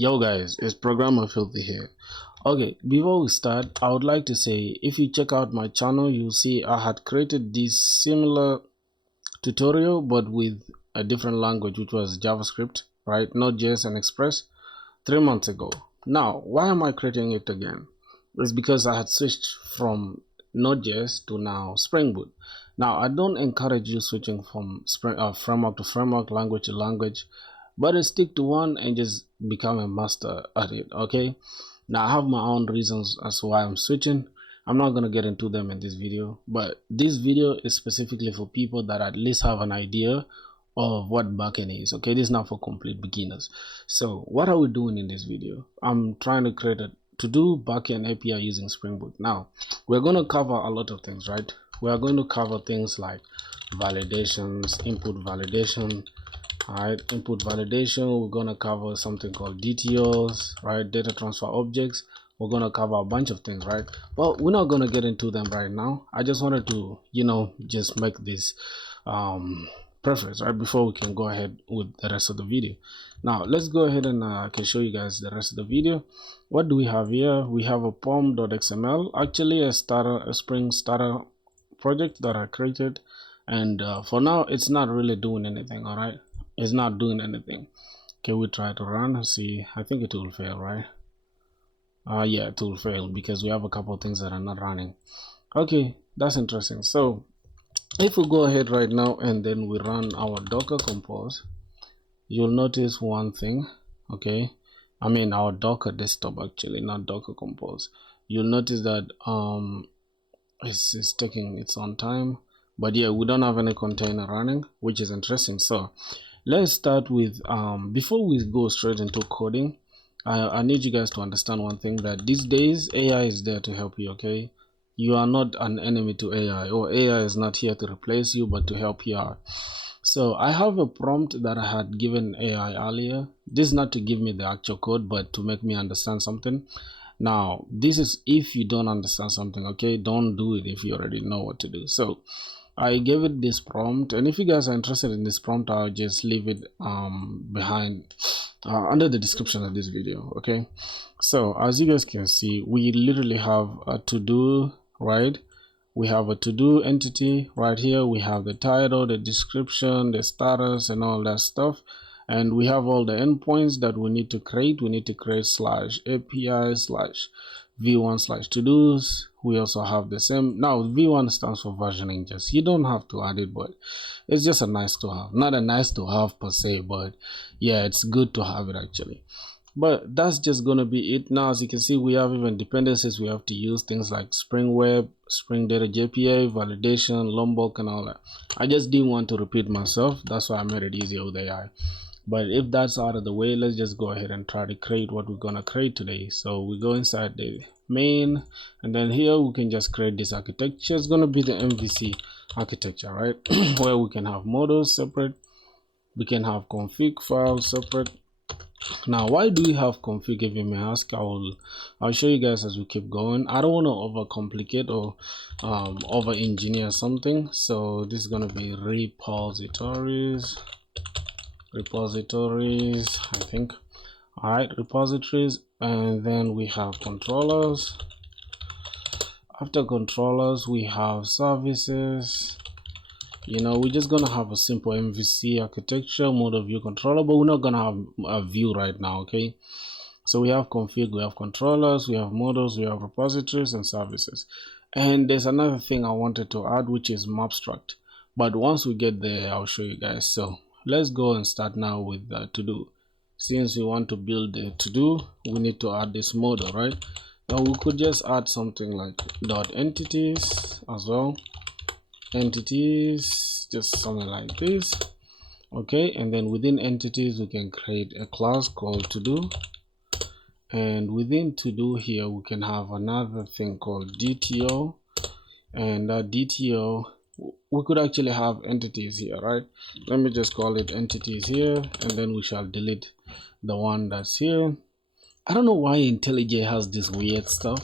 Yo guys, it's Programmer Filthy here. Okay, before we start, I would like to say if you check out my channel, you'll see I had created this similar tutorial but with a different language, which was JavaScript, right? Node.js and Express 3 months ago. Now, why am I creating it again? It's because I had switched from Node.js to now Spring Boot. Now, I don't encourage you switching from framework to framework, language to language, but stick to one and just become a master at it. Okay, now I have my own reasons as to why I'm switching. I'm not going to get into them in this video, but this video is specifically for people that at least have an idea of what backend is. Okay, this is not for complete beginners. So what are we doing in this video? I'm trying to create a Todo Backend API using Spring Boot. Now we're going to cover a lot of things, right? We are going to cover things like validations, input validation. Alright, input validation. We're gonna cover something called DTOs, right? Data transfer objects. We're gonna cover a bunch of things, right? But we're not gonna get into them right now. I just wanted to, just make this preference, right, before we can go ahead with the rest of the video. Now let's go ahead and I can show you guys the rest of the video. What do we have here? We have a pom.xml, actually a Spring starter project that I created, and for now it's not really doing anything. All right, it's not doing anything. Okay, we try to run and see. I think it will fail, right? Yeah, it will fail because we have a couple of things that are not running. Okay, that's interesting. So if we go ahead right now and then we run our Docker compose, you'll notice one thing. Okay, I mean our Docker desktop, actually, not Docker compose. You'll notice that it's taking its own time, but yeah, we don't have any container running, which is interesting. So let's start with before we go straight into coding, I need you guys to understand one thing, that these days AI is there to help you. Okay, you are not an enemy to AI, or AI is not here to replace you but to help you out. So I have a prompt that I had given AI earlier. This is not to give me the actual code but to make me understand something. Now this is if you don't understand something. Okay, don't do it if you already know what to do. So I gave it this prompt, and if you guys are interested in this prompt, I'll just leave it behind under the description of this video. Okay, so as you guys can see, we literally have a to-do, right? We have a to-do entity right here. We have the title, the description, the status, and all that stuff. And we have all the endpoints that we need to create. We need to create /API/v1/todos. We also have the same. Now v1 stands for versioning. Just, you don't have to add it, but it's just a nice to have. Not a nice to have per se, but yeah, it's good to have it actually. But that's just gonna be it. Now as you can see, we have even dependencies we have to use, things like Spring Web, Spring Data JPA, validation, Lombok, and all that. I just didn't want to repeat myself, that's why I made it easier with AI. But if that's out of the way, let's just go ahead and try to create what we're gonna create today. So we go inside the main, and then here we can just create this architecture. It's gonna be the MVC architecture, right? Where we can have models separate, we can have config files separate. Now why do we have config, if you may ask? I'll show you guys as we keep going. I don't want to overcomplicate or over engineer something, so this is going to be repositories, I think. All right, repositories, and then we have controllers. After controllers we have services. We're just gonna have a simple MVC architecture, mode of view controller, but we're not gonna have a view right now. Okay, so we have config, we have controllers, we have models, we have repositories and services. And there's another thing I wanted to add, which is mapstruct, but once we get there I'll show you guys. So let's go and start now with the to do. Since we want to build the to do, we need to add this model, right? Now we could just add something like dot entities as well, entities, just something like this. Okay, and then within entities we can create a class called to do, and within to do here we can have another thing called DTO, and that DTO we could actually have entities here, right? Let me just call it entities here, and then we shall delete the one that's here. I don't know why IntelliJ has this weird stuff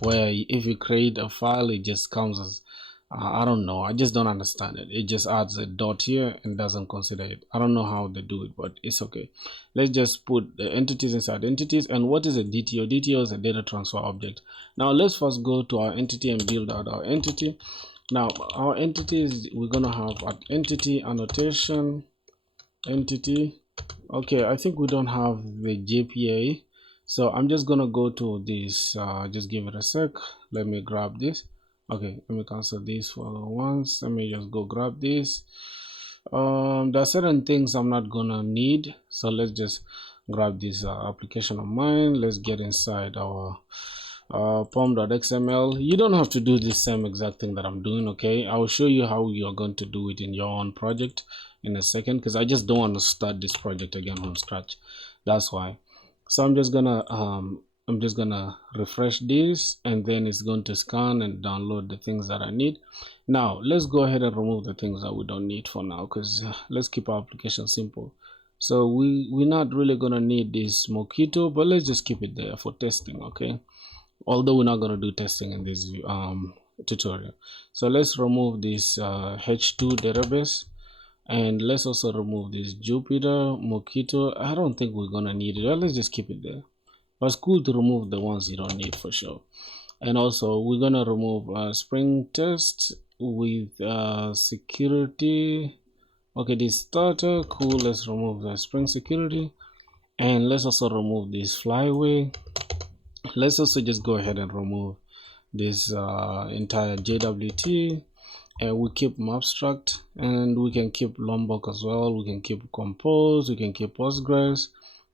where if you create a file it just comes as I don't know. I just don't understand it. It just adds a dot here and doesn't consider it. I don't know how they do it, but it's okay. Let's just put the entities inside entities. And what is a DTO? DTO is a data transfer object. Now let's first go to our entity and build out our entity. Now our entities, we're gonna have an entity annotation entity. Okay, I think we don't have the JPA, so I'm just gonna go to this. Just give it a sec. Let me grab this. Okay, let me cancel this for once. Let me just go grab this. There are certain things I'm not gonna need, so let's just grab this application of mine. Let's get inside our pom.xml. You don't have to do the same exact thing that I'm doing. Okay, I will show you how you're going to do it in your own project in a second, because I just don't want to start this project again from scratch. That's why. So I'm just gonna refresh this, and then it's going to scan and download the things that I need. Now let's go ahead and remove the things that we don't need for now, because let's keep our application simple. So we're not really gonna need this Mockito, but let's just keep it there for testing. Okay, although we're not going to do testing in this tutorial. So let's remove this h2 database, and let's also remove this Jupyter Mockito. I don't think we're going to need it. Let's just keep it there, but it's cool to remove the ones you don't need for sure. And also we're going to remove spring test with security. Okay, this starter, cool. Let's remove the spring security, and let's also remove this flyway. Let's also just go ahead and remove this entire JWT, and we keep abstract, and we can keep Lombok as well. We can keep compose, we can keep Postgres,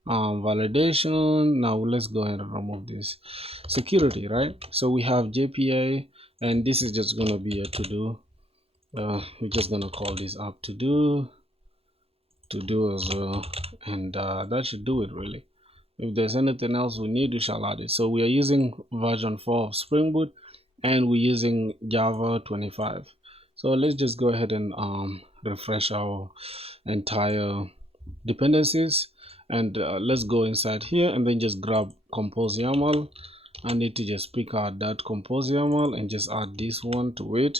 validation. Now let's go ahead and remove this security, right? So we have JPA, and this is just going to be a to-do. We're just going to call this app to-do as well, and that should do it really. If there's anything else we need, we shall add it. So we are using version 4 of Spring Boot, and we're using Java 25. So let's just go ahead and refresh our entire dependencies, and let's go inside here and then just grab compose YAML. I need to just pick out that compose YAML and just add this one to it.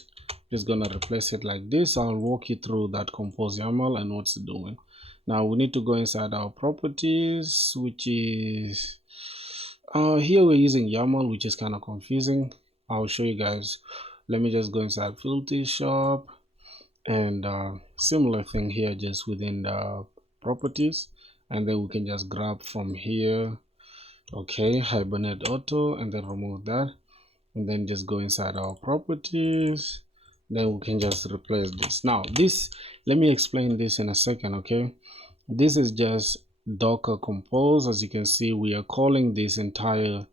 Just gonna replace it like this. I'll walk you through that compose YAML and what's it doing. Now we need to go inside our properties, which is here we're using YAML, which is kind of confusing. I'll show you guys. Let me just go inside filter shop, and similar thing here, just within the properties, and then we can just grab from here. Okay, hibernate auto, and then remove that, and then just go inside our properties. Then we can just replace this. Now this, let me explain this in a second. Okay, this is just Docker compose. As you can see, we are calling this entire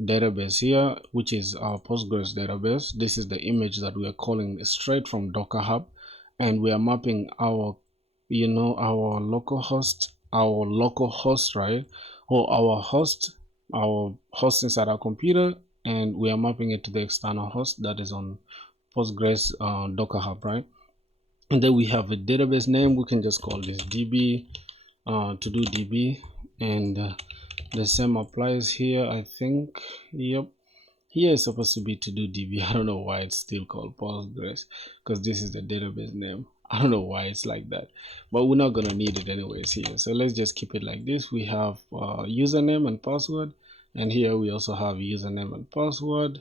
database here, which is our Postgres database. This is the image that we are calling straight from Docker Hub, and we are mapping our, you know, our local host, right, or our host inside our computer, and we are mapping it to the external host that is on Postgres Docker Hub, right? And then we have a database name. We can just call this DB, to do DB, and the same applies here. I think, yep, here is supposed to be to do DB. I don't know why it's still called Postgres, because this is the database name. I don't know why it's like that, but we're not gonna need it anyways here. So let's just keep it like this. We have username and password, and here we also have username and password,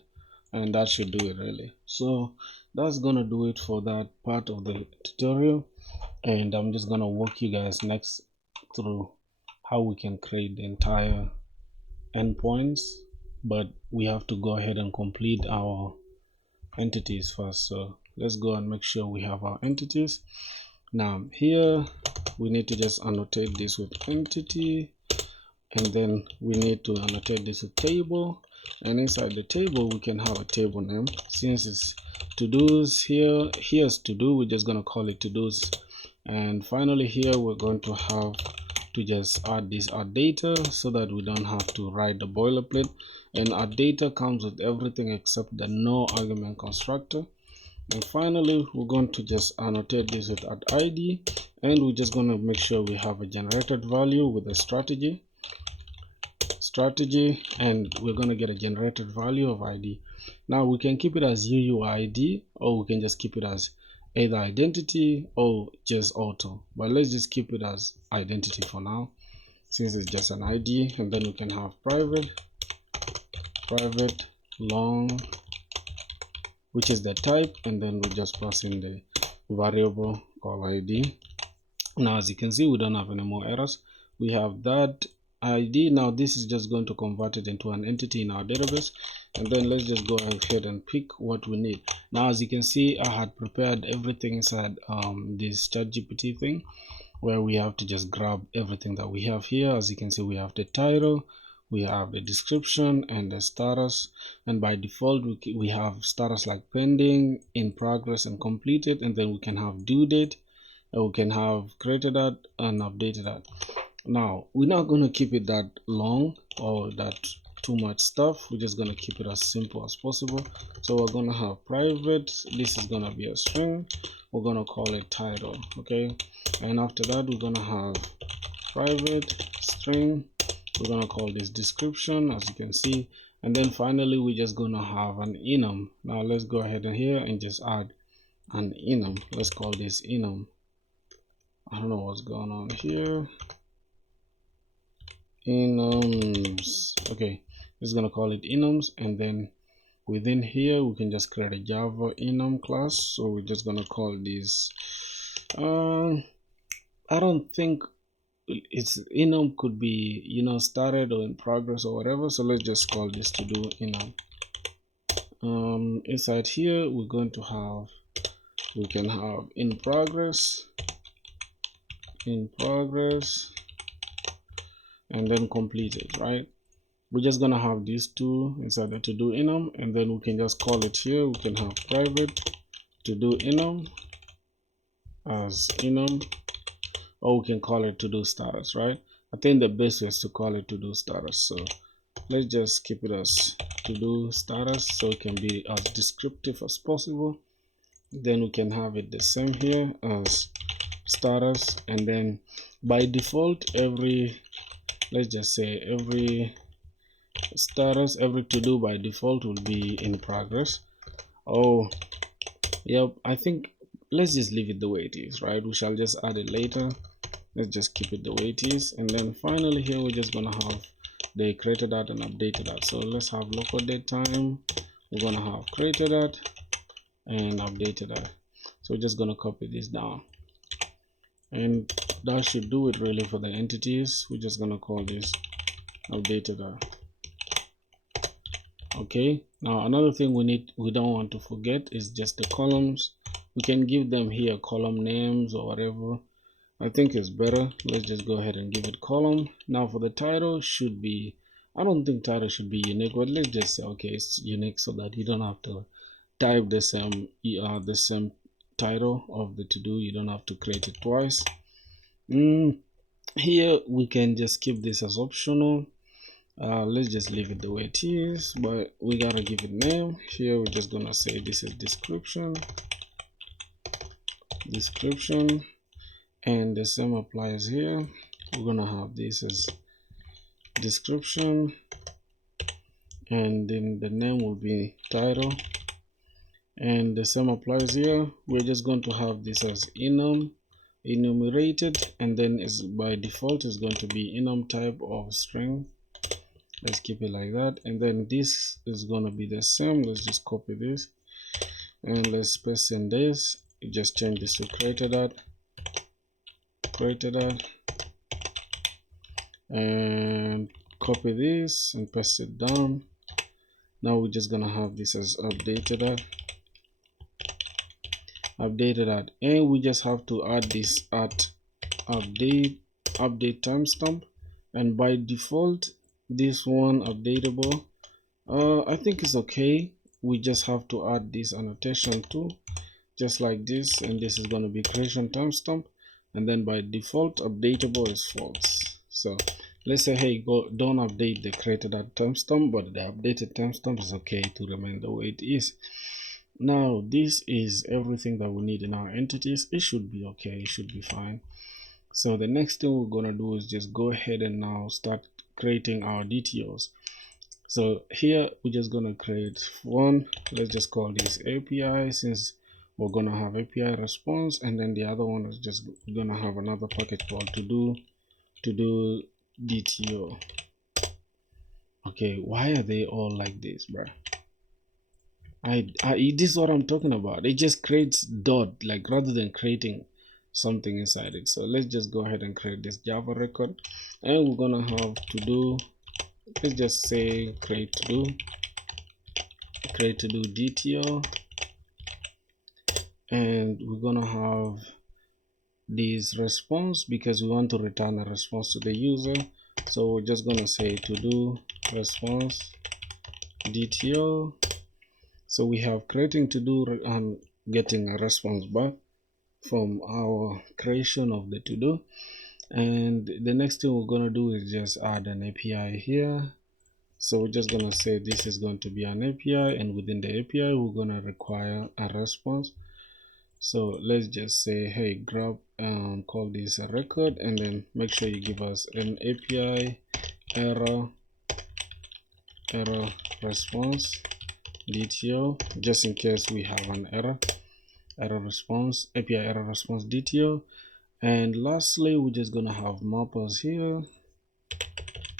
and that should do it really. So that's gonna do it for that part of the tutorial, and I'm just gonna walk you guys next through how we can create the entire endpoints, but we have to go ahead and complete our entities first. So let's go and make sure we have our entities. Now here we need to just annotate this with entity, and then we need to annotate this with table, and inside the table we can have a table name. Since it's to-dos here, here's to-do, we're just going to call it to-dos. And finally here we're going to have to just add this add data, so that we don't have to write the boilerplate. And add data comes with everything except the no argument constructor. And finally we're going to just annotate this with add id, and we're just going to make sure we have a generated value with a strategy, and we're going to get a generated value of id. Now we can keep it as UUID, or we can just keep it as either identity or just auto, but let's just keep it as identity for now since it's just an ID. And then we can have private long, which is the type, and then we just pass in the variable called ID. Now as you can see, we don't have any more errors. We have that ID. Now this is just going to convert it into an entity in our database, and then let's just go ahead and pick what we need. Now as you can see, I had prepared everything inside this ChatGPT thing, where we have to just grab everything that we have here. As you can see, we have the title, we have the description, and the status. And by default, we have status like pending, in progress, and completed. And then we can have due date, and we can have created at and updated at. Now we're not going to keep it that long or that too much stuff. We're just going to keep it as simple as possible. So we're going to have private, this is going to be a string, we're going to call it title. Okay, and after that we're going to have private string, we're going to call this description, as you can see. And then finally we're just going to have an enum. Now let's go ahead and here and just add an enum. Let's call this enum. I don't know what's going on here. Enums. Okay, just gonna call it enums, and then within here we can just create a Java enum class. So we're just gonna call this I don't think it's enum, could be, you know, started or in progress or whatever. So let's just call this to do enum. Inside here we're going to have, we can have in progress, and then completed, right? We're just gonna have these two inside the to do enum, and then we can just call it here. We can have private to do enum as enum, or we can call it to do status, right? I think the best is to call it to do status. So let's just keep it as to do status so it can be as descriptive as possible. Then we can have it the same here as status, and then by default every, let's just say every status, every to do by default will be in progress. Oh yep, I think let's just leave it the way it is, right? We shall just add it later. Let's just keep it the way it is. And then finally here we're just gonna have the created at and updated at. So let's have local date time, we're gonna have created at and updated at. So we're just gonna copy this down, and that should do it really for the entities. We're just gonna call this updated at. Okay, now another thing we don't want to forget is just the columns. We can give them here column names or whatever. I think it's better. Let's just go ahead and give it column. Now for the title, should be, I don't think title should be unique, but let's just say okay, it's unique so that you don't have to type the same title of the to do. You don't have to create it twice. Here we can just keep this as optional. Let's just leave it the way it is, but we gotta give it name. Here we're just gonna say this is description, and the same applies here. We're gonna have this as description, and then the name will be title, and the same applies here. We're just going to have this as enumerated, and then is by default is going to be enum type of string. Let's keep it like that, and then this is going to be the same. Let's just copy this and let's paste in this. Just change this to created at, and copy this and paste it down. Now we're just gonna have this as updated at, and we just have to add this at update timestamp, and by default this one updatable, I think it's okay. We just have to add this annotation too, just like this, and this is going to be creation timestamp, and then by default updatable is false. So let's say hey, don't update the created at timestamp, but the updated timestamp is okay to remain the way it is. Now this is everything that we need in our entities. It should be okay, it should be fine. So the next thing we're gonna do is just go ahead and now start creating our DTOs. So here we're just gonna create one. Let's just call this API, since we're gonna have API response, and then the other one is just gonna have another package called to do DTO. Okay, why are they all like this, bro? This is what I'm talking about. It just creates dot, like, rather than creating something inside it. So let's just go ahead and create this Java record, and we're gonna have to do, let's just say create to do DTO, and we're gonna have this response because we want to return a response to the user. So we're just gonna say to do response DTO. So we have creating to do and getting a response back from our creation of the to do. And the next thing we're gonna do is just add an API here. So we're just gonna say this is going to be an API, and within the API we're gonna require a response. So let's just say, hey, grab call this a record, and then make sure you give us an API error response DTO, just in case we have an error response, API error response DTO. And lastly, we're just gonna have mappers here,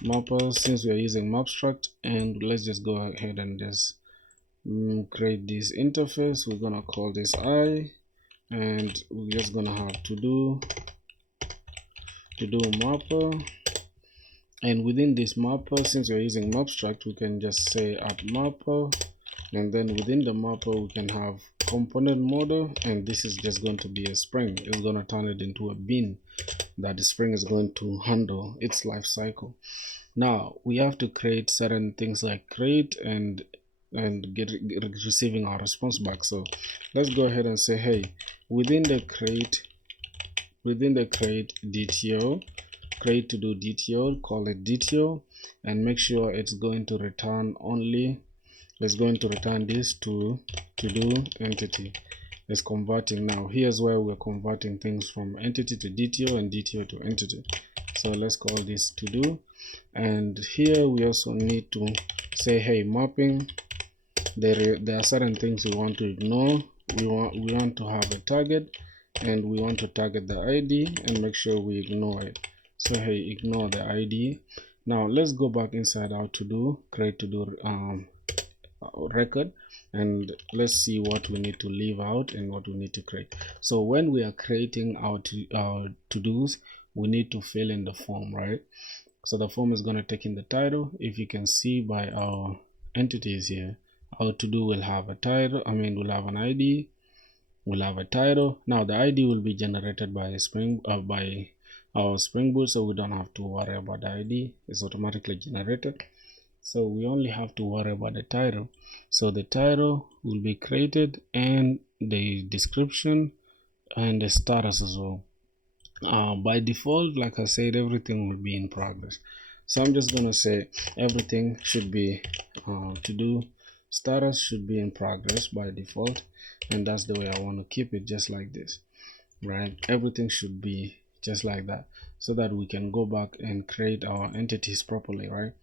mappers, since we are using mapstruct. And let's just go ahead and just create this interface. We're gonna call this I, and we're just gonna have to do mapper. And within this mapper, since we're using mapstruct, we can just say add mapper, and then within the mapper we can have component model, and this is just going to be a spring. It's going to turn it into a bin that the spring is going to handle its life cycle. Now we have to create certain things like create and get receiving our response back. So let's go ahead and say, hey, within the create DTO, create to do DTO, call it DTO, and make sure it's going to return only, it's going to return this to do entity. It's converting now. Here's where we're converting things from entity to DTO and DTO to entity. So let's call this to do, and here we also need to say, hey, mapping, there are certain things we want to ignore. We want to have a target, and we want to target the ID and make sure we ignore it. So hey, ignore the ID. Now let's go back inside our to do, create to do record, and let's see what we need to leave out and what we need to create. So when we are creating our to-dos, we need to fill in the form, right? So the form is going to take in the title. If you can see by our entities here, our to-do will have a title, we'll have an ID, we'll have a title. Now the ID will be generated by by our Spring Boot, so we don't have to worry about the ID. It's automatically generated. So we only have to worry about the title. So the title will be created, and the description and the status as well. By default, like I said, everything will be in progress. So I'm just gonna say everything should be to do status should be in progress by default, and that's the way I want to keep it, just like this, right? Everything should be just like that, so that we can go back and create our entities properly, right?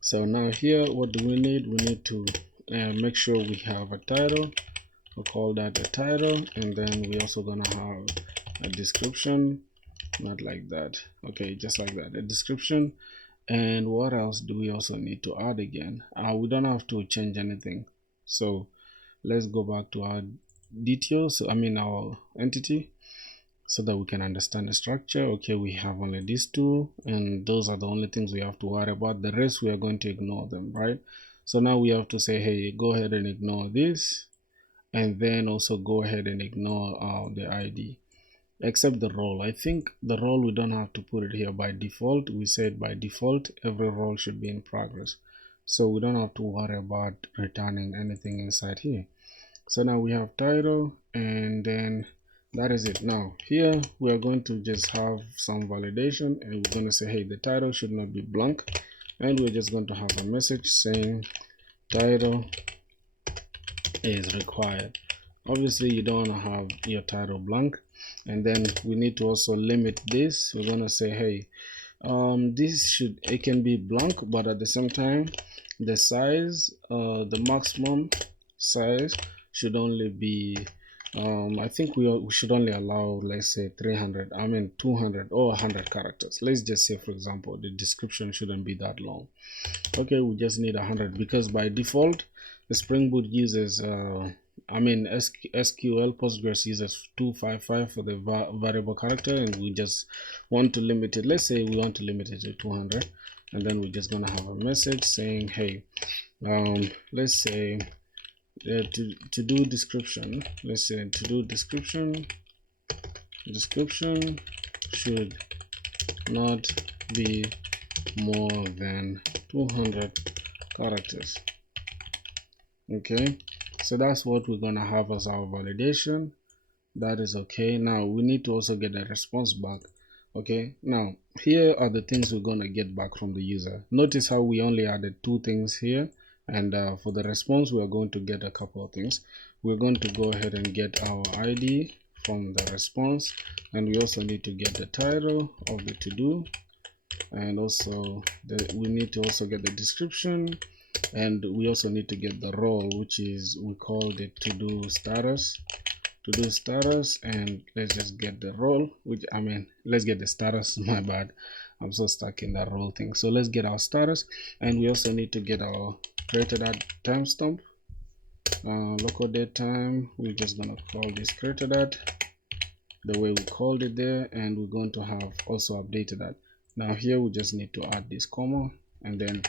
So now here, what do we need? We need to make sure we have a title. We'll call that a title, and then we also gonna have a description, not like that, okay, just like that, a description. And what else do we also need to add again? We don't have to change anything. So let's go back to our details, our entity, so that we can understand the structure. Okay, we have only these two, and those are the only things we have to worry about. The rest we are going to ignore them, right? So now we have to say, hey, go ahead and ignore this, and then also go ahead and ignore the ID, except the role. I think the role, we don't have to put it here by default. We said by default every role should be in progress, so we don't have to worry about returning anything inside here. So now we have title, and then that is it. Now here we are going to just have some validation, and we're going to say, hey, the title should not be blank, and we're just going to have a message saying title is required. Obviously you don't want to have your title blank. And then we need to also limit this. We're going to say, hey, it can be blank, but at the same time the size, the maximum size should only be I think we should only allow, let's say 300, 200 or 100 characters. Let's just say, for example, the description shouldn't be that long. Okay, we just need 100 because by default the Spring Boot uses SQL Postgres uses 255 for the variable character, and we just want to limit it. Let's say we want to limit it to 200, and then we're just gonna have a message saying, hey, let's say to do description, let's say to do description should not be more than 200 characters. Okay, so that's what we're gonna have as our validation. That is okay. Now we need to also get a response back. Okay, now here are the things we're gonna get back from the user. Notice how we only added 2 things here, and for the response we are going to get a couple of things. We're going to go ahead and get our ID from the response, and we also need to get the title of the to-do, and also we need to also get the description, and we also need to get the role, which is, we call the to-do status. And let's just get the role, which let's get the status. My bad, I'm so stuck in that role thing. So let's get our status, and we also need to get our created at timestamp, local date time. We're just gonna call this created at the way we called it there, and we're going to have also updated that. Now here we just need to add this comma, and then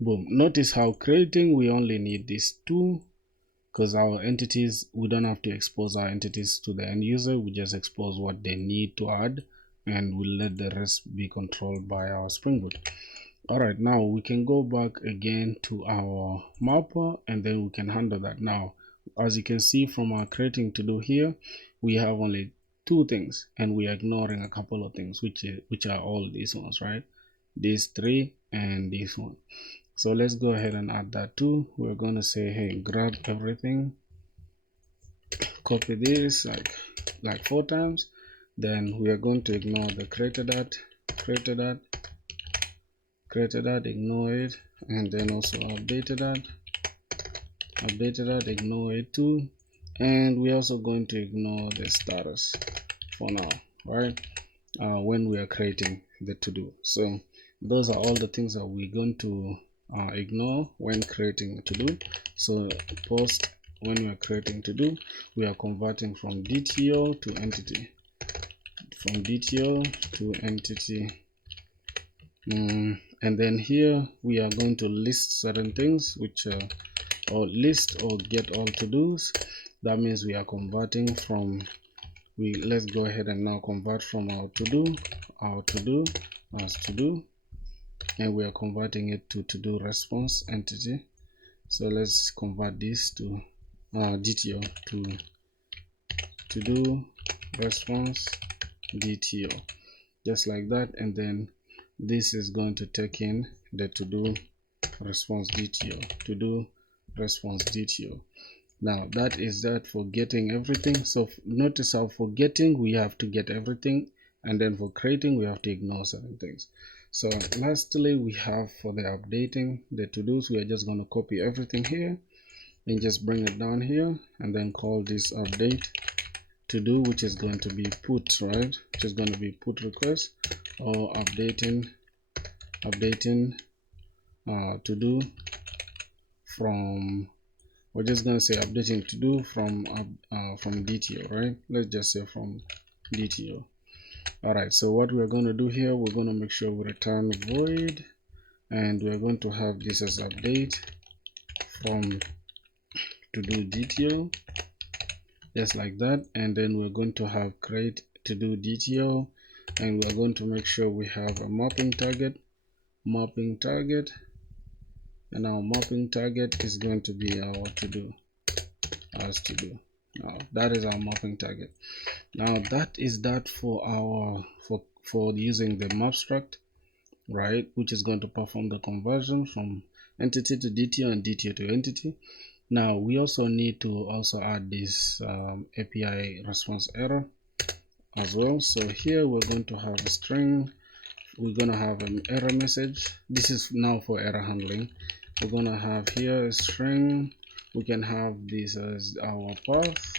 boom. Notice how creating we only need these 2, because our entities, we don't have to expose our entities to the end user. We just expose what they need to add, and we'll let the rest be controlled by our Spring Boot. All right, now we can go back again to our mapper, and then we can handle that. Now, as you can see from our creating to do here, we have only 2 things, and we are ignoring a couple of things, which are all these ones, right? These 3 and this one. So let's go ahead and add that too. We're going to say, hey, grab everything, copy this like 4 times. Then we are going to ignore the created at, ignore it, and then also updated at, ignore it too. And we're also going to ignore the status for now, right? When we are creating the to-do. So those are all the things that we're going to ignore when creating a to-do. So post, when we are creating to-do, we are converting from DTO to entity, and then here we are going to list certain things, which or list or get all to-dos. That means we are converting from, let's go ahead and now convert from our to-do as to-do, and we are converting it to to-do response entity. So let's convert this to DTO to to-do response DTO, just like that. And then this is going to take in the to-do response DTO, Now that is that for getting everything. So notice how for getting we have to get everything, and then for creating we have to ignore certain things. So lastly, we have for the updating the to-dos, we are just going to copy everything here and just bring it down here, and then call this update to do, which is going to be put, right? Which is going to be put request, or updating to do from, we're just going to say updating to do from DTO, right? Let's just say from DTO. All right, so what we're going to do here, we're going to make sure we return void, and we're going to have this as update from to do DTO, just like that. And then we're going to have create to do DTO, and we're going to make sure we have a mapping target, and our mapping target is going to be our to do as to do. Now that is our mapping target. Now that is that for our for using the map struct, right, which is going to perform the conversion from entity to DTO and DTO to entity. Now we also need to also add this API response error as well. So here we're going to have a string we're gonna have an error message. This is now for error handling. We're gonna have here a string. We can have this as our path,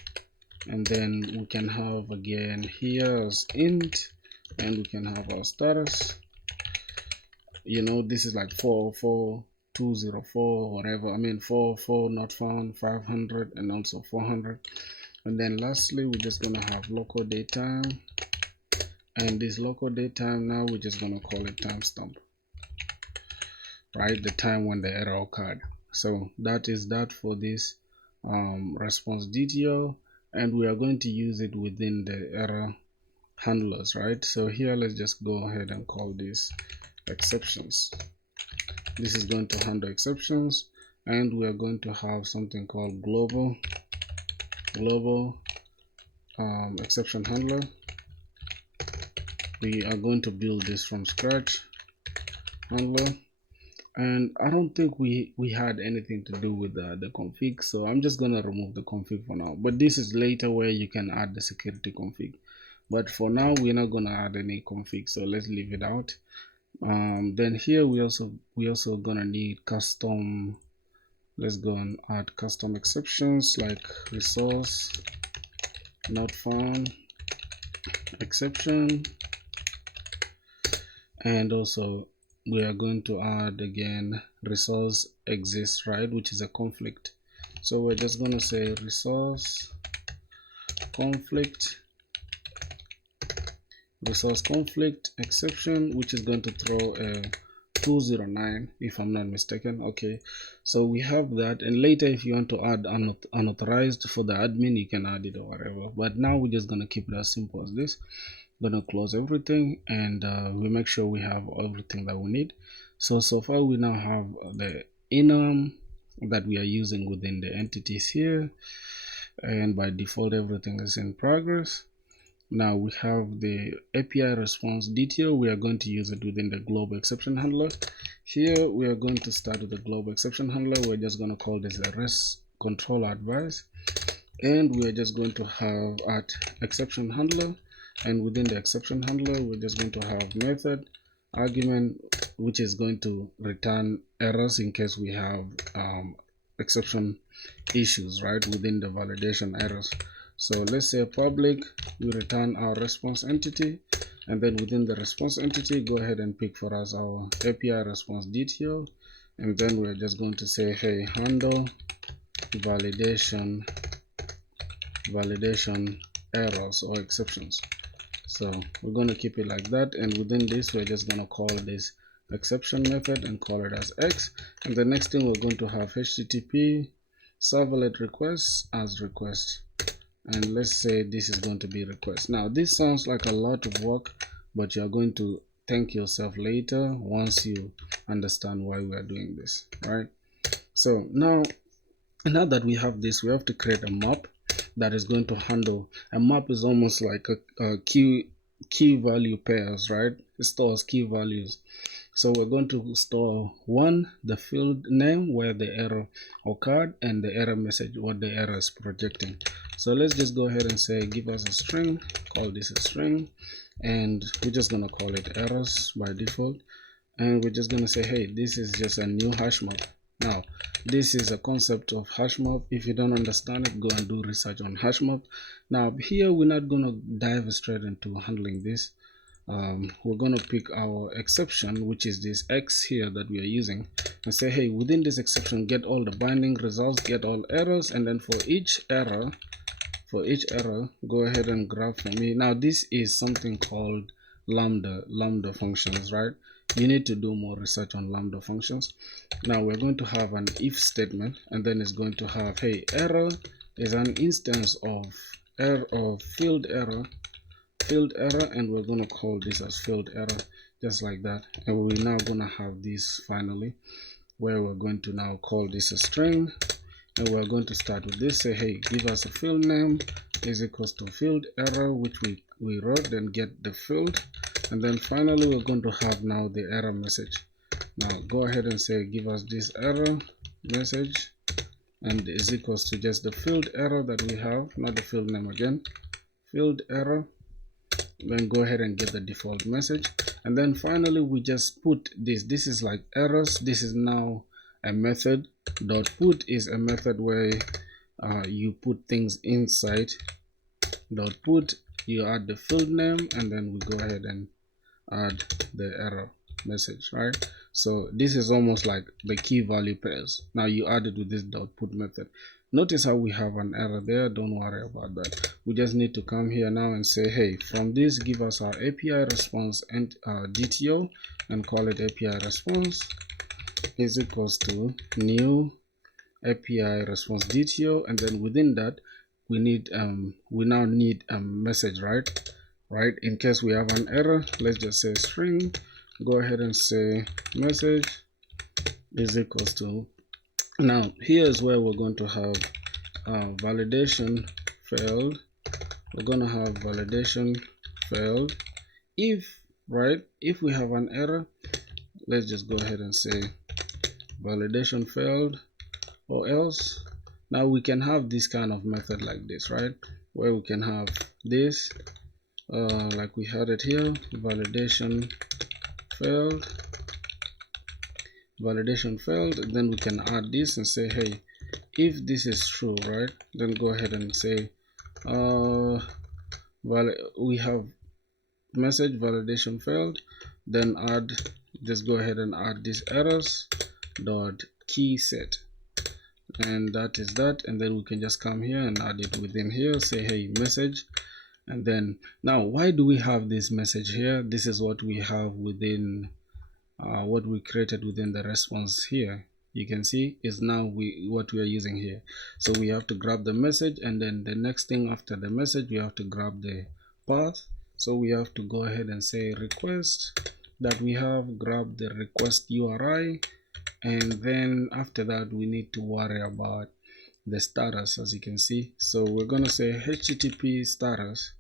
and then we can have again here as int, and we can have our status. You know, this is like 44204, whatever. I mean 44 not found, 500, and also 400. And then lastly, we're just gonna have local datetime, and this local datetime, now we're just gonna call it timestamp, right? The time when the error occurred. So that is that for this response detail, and we are going to use it within the error handlers, right? So here, let's just go ahead and call this exceptions. This is going to handle exceptions, and we are going to have something called global exception handler. We are going to build this from scratch handler, and I don't think we had anything to do with the config, so I'm just gonna remove the config for now. But this is later where you can add the security config, but for now we're not gonna add any config, so let's leave it out. Then here we also gonna need custom. Let's go and add custom exceptions like resource not found exception, and also we are going to add again resource exists, right, which is a conflict. So we're just going to say resource conflict exception, which is going to throw a 209 if I'm not mistaken. Okay, so we have that, and later if you want to add unauthorized for the admin, you can add it or whatever, but now we're just going to keep it as simple as this. Gonna close everything, and we make sure we have everything that we need. So far we now have the enum that we are using within the entities here, and by default everything is in progress. Now we have the API response detail. We are going to use it within the global exception handler. Here we are going to start with the global exception handler. We're just going to call this a REST controller advice, and we are just going to have at exception handler, and within the exception handler we're just going to have method argument, which is going to return errors in case we have exception issues, right, within the validation errors. So let's say public, we return our response entity, and then within the response entity, go ahead and pick for us our API response detail, and then we're just going to say, hey, handle validation errors or exceptions. So we're going to keep it like that, and within this we're just going to call this exception method and call it as X. And the next thing, we're going to have HTTP servlet requests as request, and let's say this is going to be request. Now this sounds like a lot of work, but you're going to thank yourself later once you understand why we are doing this, right? So now that we have this, we have to create a map that is going to handle. A map is almost like a key value pairs, right? It stores key values. So we're going to store one, the field name where the error occurred, and the error message, what the error is projecting. So let's just go ahead and say give us a string, call this a string, and we're just going to call it errors by default, and we're just going to say, hey, this is just a new hash map. Now this is a concept of hash map. If you don't understand it, go and do research on hash map. Now here we're not going to dive straight into handling this. We're going to pick our exception, which is this X here that we are using, and say, hey, within this exception, get all the binding results, get all errors, and then for each error, go ahead and grab for me. Now this is something called lambda functions, right? You need to do more research on lambda functions. Now we're going to have an if statement, and then it's going to have, hey, error is an instance of field error, and we're going to call this as field error, just like that. And we're now going to have this finally, where we're going to now call this a string, and we're going to start with this, say, hey, give us a field name is equals to field error, which we wrote, then get the field, and then finally we're going to have now the error message. Now go ahead and say give us this error message, and is equals to just the field error that we have, not the field name again, field error. then go ahead and get the default message, and then finally we just put this is like errors. This is now a method. Dot put is a method where you put things inside. Dot put, you add the field name, and then we go ahead and add the error message, right? So this is almost like the key value pairs. Now you add it with this dot put method. Notice how we have an error there. Don't worry about that. We just need to come here now and say, hey, from this give us our API response and DTO, and call it API response is equals to new API response DTO, and then within that we need we now need a message, right? In case we have an error, let's just say string. Go ahead and say message is equals to, now here is where we're going to have validation failed. We're going to have validation failed if, right, if we have an error. Let's just go ahead and say validation failed, or else. Now we can have this kind of method like this, right, where we can have this like we had it here, validation failed, then we can add this and say, hey, if this is true, right, then go ahead and say we have message validation failed, then add, just go ahead and add this errors dot key set, and that is that. And then we can just come here and add it within here, say, hey, message. And then now, why do we have this message here? This is what we have within what we created within the response here. You can see is now what we are using here. So we have to grab the message, and then the next thing after the message, we have to grab the path. So we have to go ahead and say request that we have, grab the request URI, and then after that we need to worry about the status, as you can see. So we're going to say http status,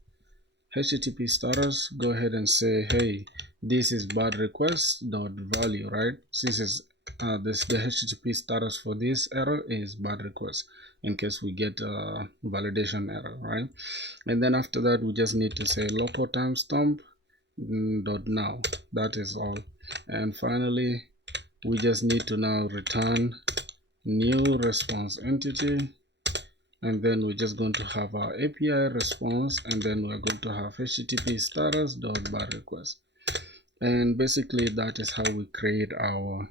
go ahead and say, hey, this is bad request dot value, right? So this is the http status for this error is bad request, in case we get a validation error, right? And then after that we just need to say local timestamp dot now. That is all. And finally we just need to now return new response entity, and then we're just going to have our API response, and then we're going to have http status dot bad request. And basically that is how we create our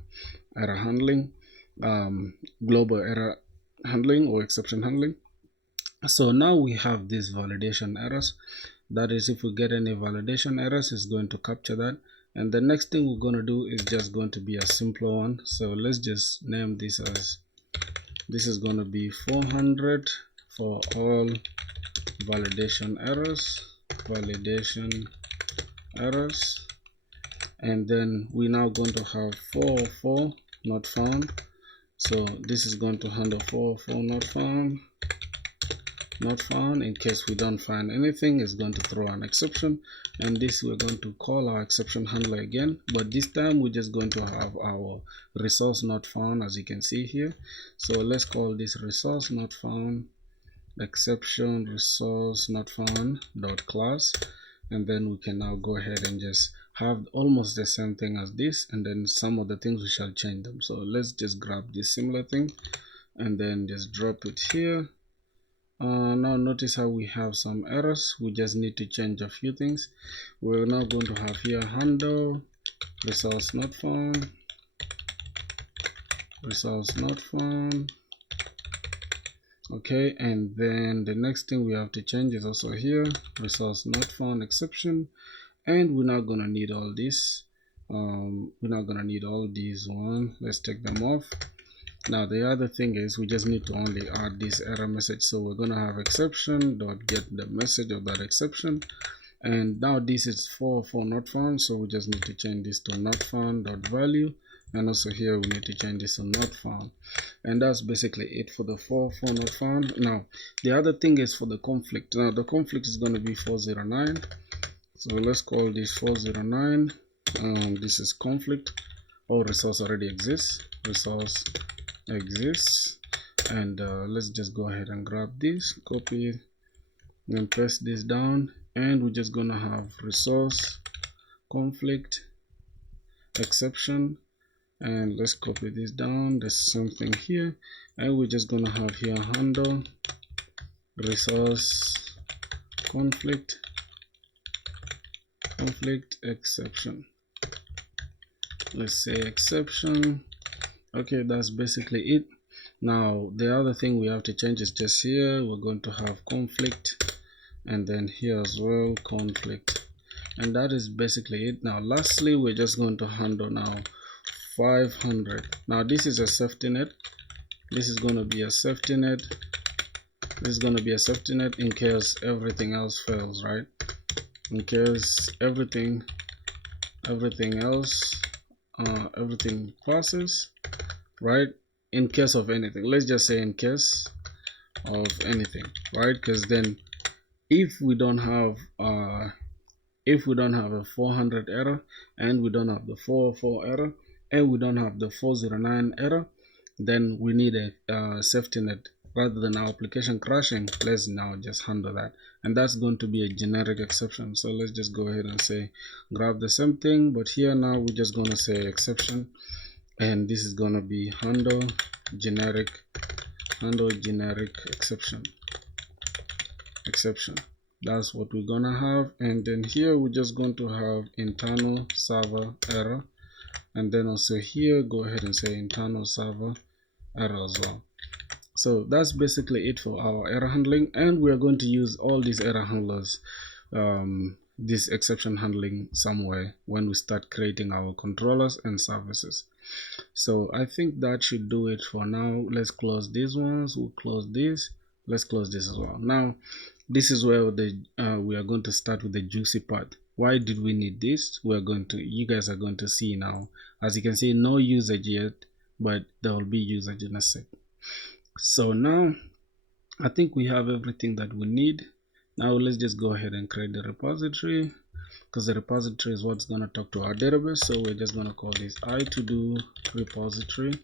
error handling, global error handling or exception handling. So now we have these validation errors. That is, if we get any validation errors, it's going to capture that. And the next thing we're going to do is just going to be a simpler one. So let's just name this as, this is going to be 400 for all validation errors, and then we're now going to have 404 not found. So this is going to handle 404 not found. In case we don't find anything, it's going to throw an exception, and this we're going to call our exception handler again, but this time we're just going to have our resource not found, as you can see here. So let's call this resource not found exception resource not found dot class, and then we can now go ahead and just have almost the same thing as this, and then some of the things we shall change them. So let's just grab this similar thing and then just drop it here. Now notice how we have some errors. We just need to change a few things. We're now going to have here handle resource not found, okay. And then the next thing we have to change is also here resource not found exception, and we're not gonna need all this. We're not gonna need all these one. Let's take them off. Now the other thing is we just need to only add this error message. So we're gonna have exception dot get the message of that exception, and now this is for not found, so we just need to change this to not found dot value, and also here we need to change this to not found. And that's basically it for the for not found. Now the other thing is for the conflict. Now the conflict is going to be 409, so let's call this 409. This is conflict, or resource already exists, and let's just go ahead and grab this, copy it, and paste this down, and we're just gonna have resource conflict exception, and let's copy this down. There's something here, and we're just gonna have here handle resource conflict exception. Let's say exception. Okay, that's basically it. Now the other thing we have to change is just here we're going to have conflict, and then here as well conflict, and that is basically it. Now lastly, we're just going to handle now 500. Now this is a safety net. This is going to be a safety net. This is going to be a safety net in case everything else fails, right? In case everything else everything passes, right? In case of anything, let's just say in case of anything, right? Because then if we don't have a 400 error, and we don't have the 404 error, and we don't have the 409 error, then we need a safety net. Rather than our application crashing, let's now just handle that, and that's going to be a generic exception. So let's just go ahead and say grab the same thing, but here now we're just going to say exception, and this is going to be handle generic exception. That's what we're gonna have. And then here we're just going to have internal server error, and then also here go ahead and say internal server error as well. So that's basically it for our error handling, and we are going to use all these error handlers, this exception handling somewhere when we start creating our controllers and services. So I think that should do it for now. Let's close these ones. We'll close this. Let's close this as well. Now this is where we are going to start with the juicy part. Why did we need this? You guys are going to see now. As you can see, no usage yet, but there will be usage in a sec. So now I think we have everything that we need. Now let's just go ahead and create the repository, because the repository is what's going to talk to our database. So we're just going to call this todo repository.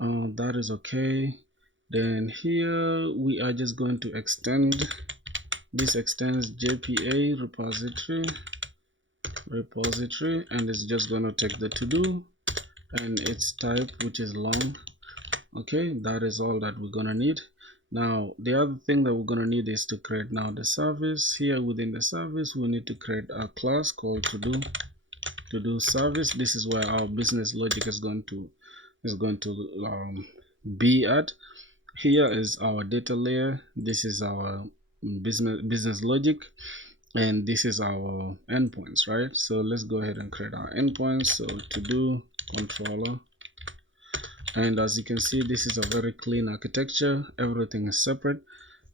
That is okay. Then here we are just going to extend, this extends JPA repository, and it's just going to take the todo and its type, which is long. Okay, that is all that we're going to need. Now the other thing that we're going to need is to create now the service. Here within the service we need to create a class called todo service. This is where our business logic is going to be at. Here is our data layer. This is our business logic, and this is our endpoints, right? So let's go ahead and create our endpoints. So todo controller, and as you can see, this is a very clean architecture. Everything is separate.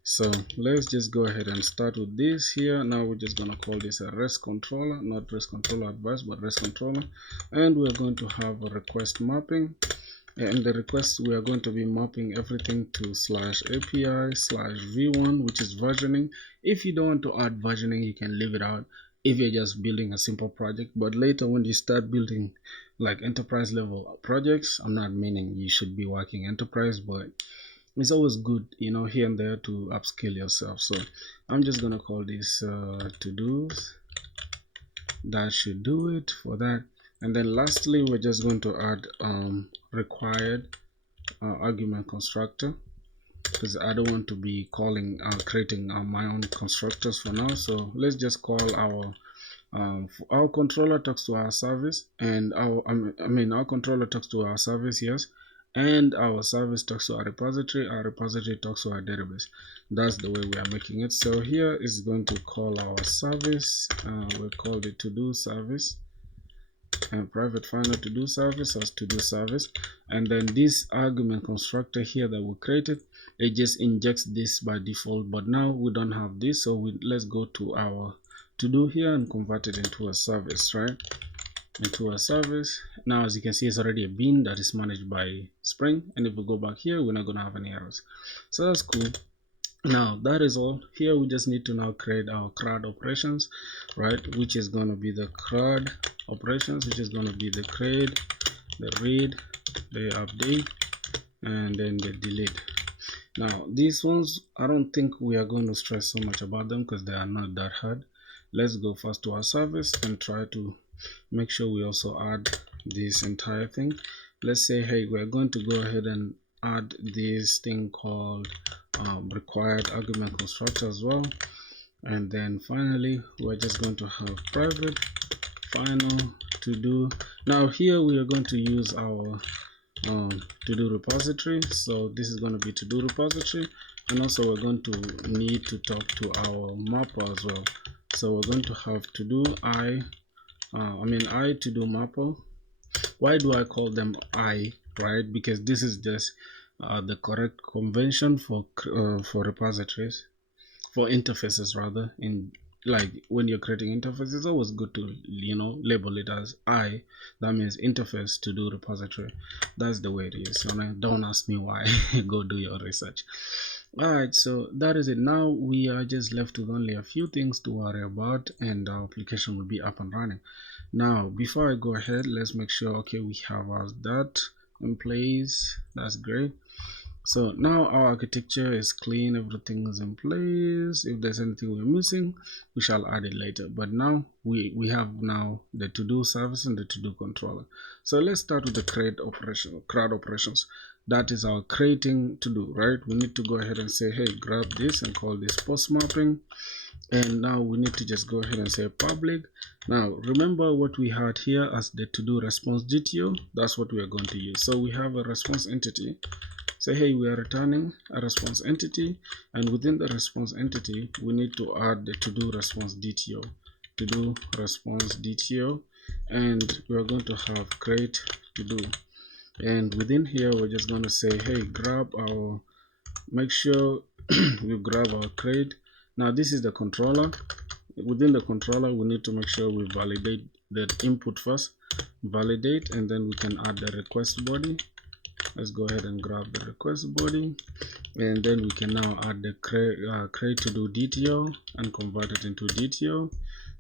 So let's just go ahead and start with this here. Now we're just going to call this a REST controller, not REST controller advice, but REST controller, and we're going to have a request mapping. And the request, we are going to be mapping everything to /API/v1, which is versioning. If you don't want to add versioning, you can leave it out if you're just building a simple project. But later when you start building like enterprise level projects, I'm not meaning you should be working enterprise, but it's always good, you know, here and there to upskill yourself. So I'm just going to call this to-dos. That should do it for that. And then lastly, we're just going to add required argument constructor, because I don't want to be creating my own constructors for now. So let's just call our controller talks to our service, and our controller talks to our service, yes, and our service talks to our repository talks to our database. That's the way we are making it. So here is going to call our service, we'll call it todo service, and private final todo service as todo service. And then this argument constructor here that we created, it just injects this by default, but now we don't have this. So let's go to our todo here and convert it into a service, right? Into a service. Now as you can see, it's already a bean that is managed by Spring, and if we go back here, we're not going to have any errors. So that's cool. Now that is all. Here we just need to now create our CRUD operations, right, which is going to be the CRUD operations, which is going to be the create, the read, the update, and then the delete. Now these ones, I don't think we are going to stress so much about them because they are not that hard. Let's go first to our service and try to make sure we also add this entire thing. Let's say, hey, we're going to go ahead and add this thing called required argument constructor as well. And then finally, we're just going to have private final to do. Now here we are going to use our to do repository. So this is going to be to do repository, and also we're going to need to talk to our mapper as well. So we're going to have to do I to do mapper. Why do I call them I, right? Because this is just the correct convention for repositories, for interfaces rather. In like when you're creating interfaces, it's always good to label it as I. That means interface to do repository. That's the way it is. So don't ask me why. Go do your research. Alright, so that is it. Now we are just left with only a few things to worry about, and our application will be up and running. Now before I go ahead, let's make sure, okay, we have our that in place. That's great. So now our architecture is clean, everything is in place. If there's anything we're missing, we shall add it later. But now we have now the to-do service and the to-do controller. So let's start with the CRUD operations. That is our creating to-do, right? We need to go ahead and say, hey, grab this and call this post mapping. And now we need to just go ahead and say public. Now remember what we had here as the to-do response DTO. That's what we are going to use. So we have a response entity. Say, hey, we are returning a response entity, and within the response entity we need to add the to-do response DTO, to-do response DTO, and we are going to have create to-do. And within here we're just going to say, hey, make sure we grab our create. Now this is the controller. Within the controller we need to make sure we validate the input first, validate, and then we can add the request body. Let's go ahead and grab the request body, and then we can now add the create to do DTO and convert it into DTO.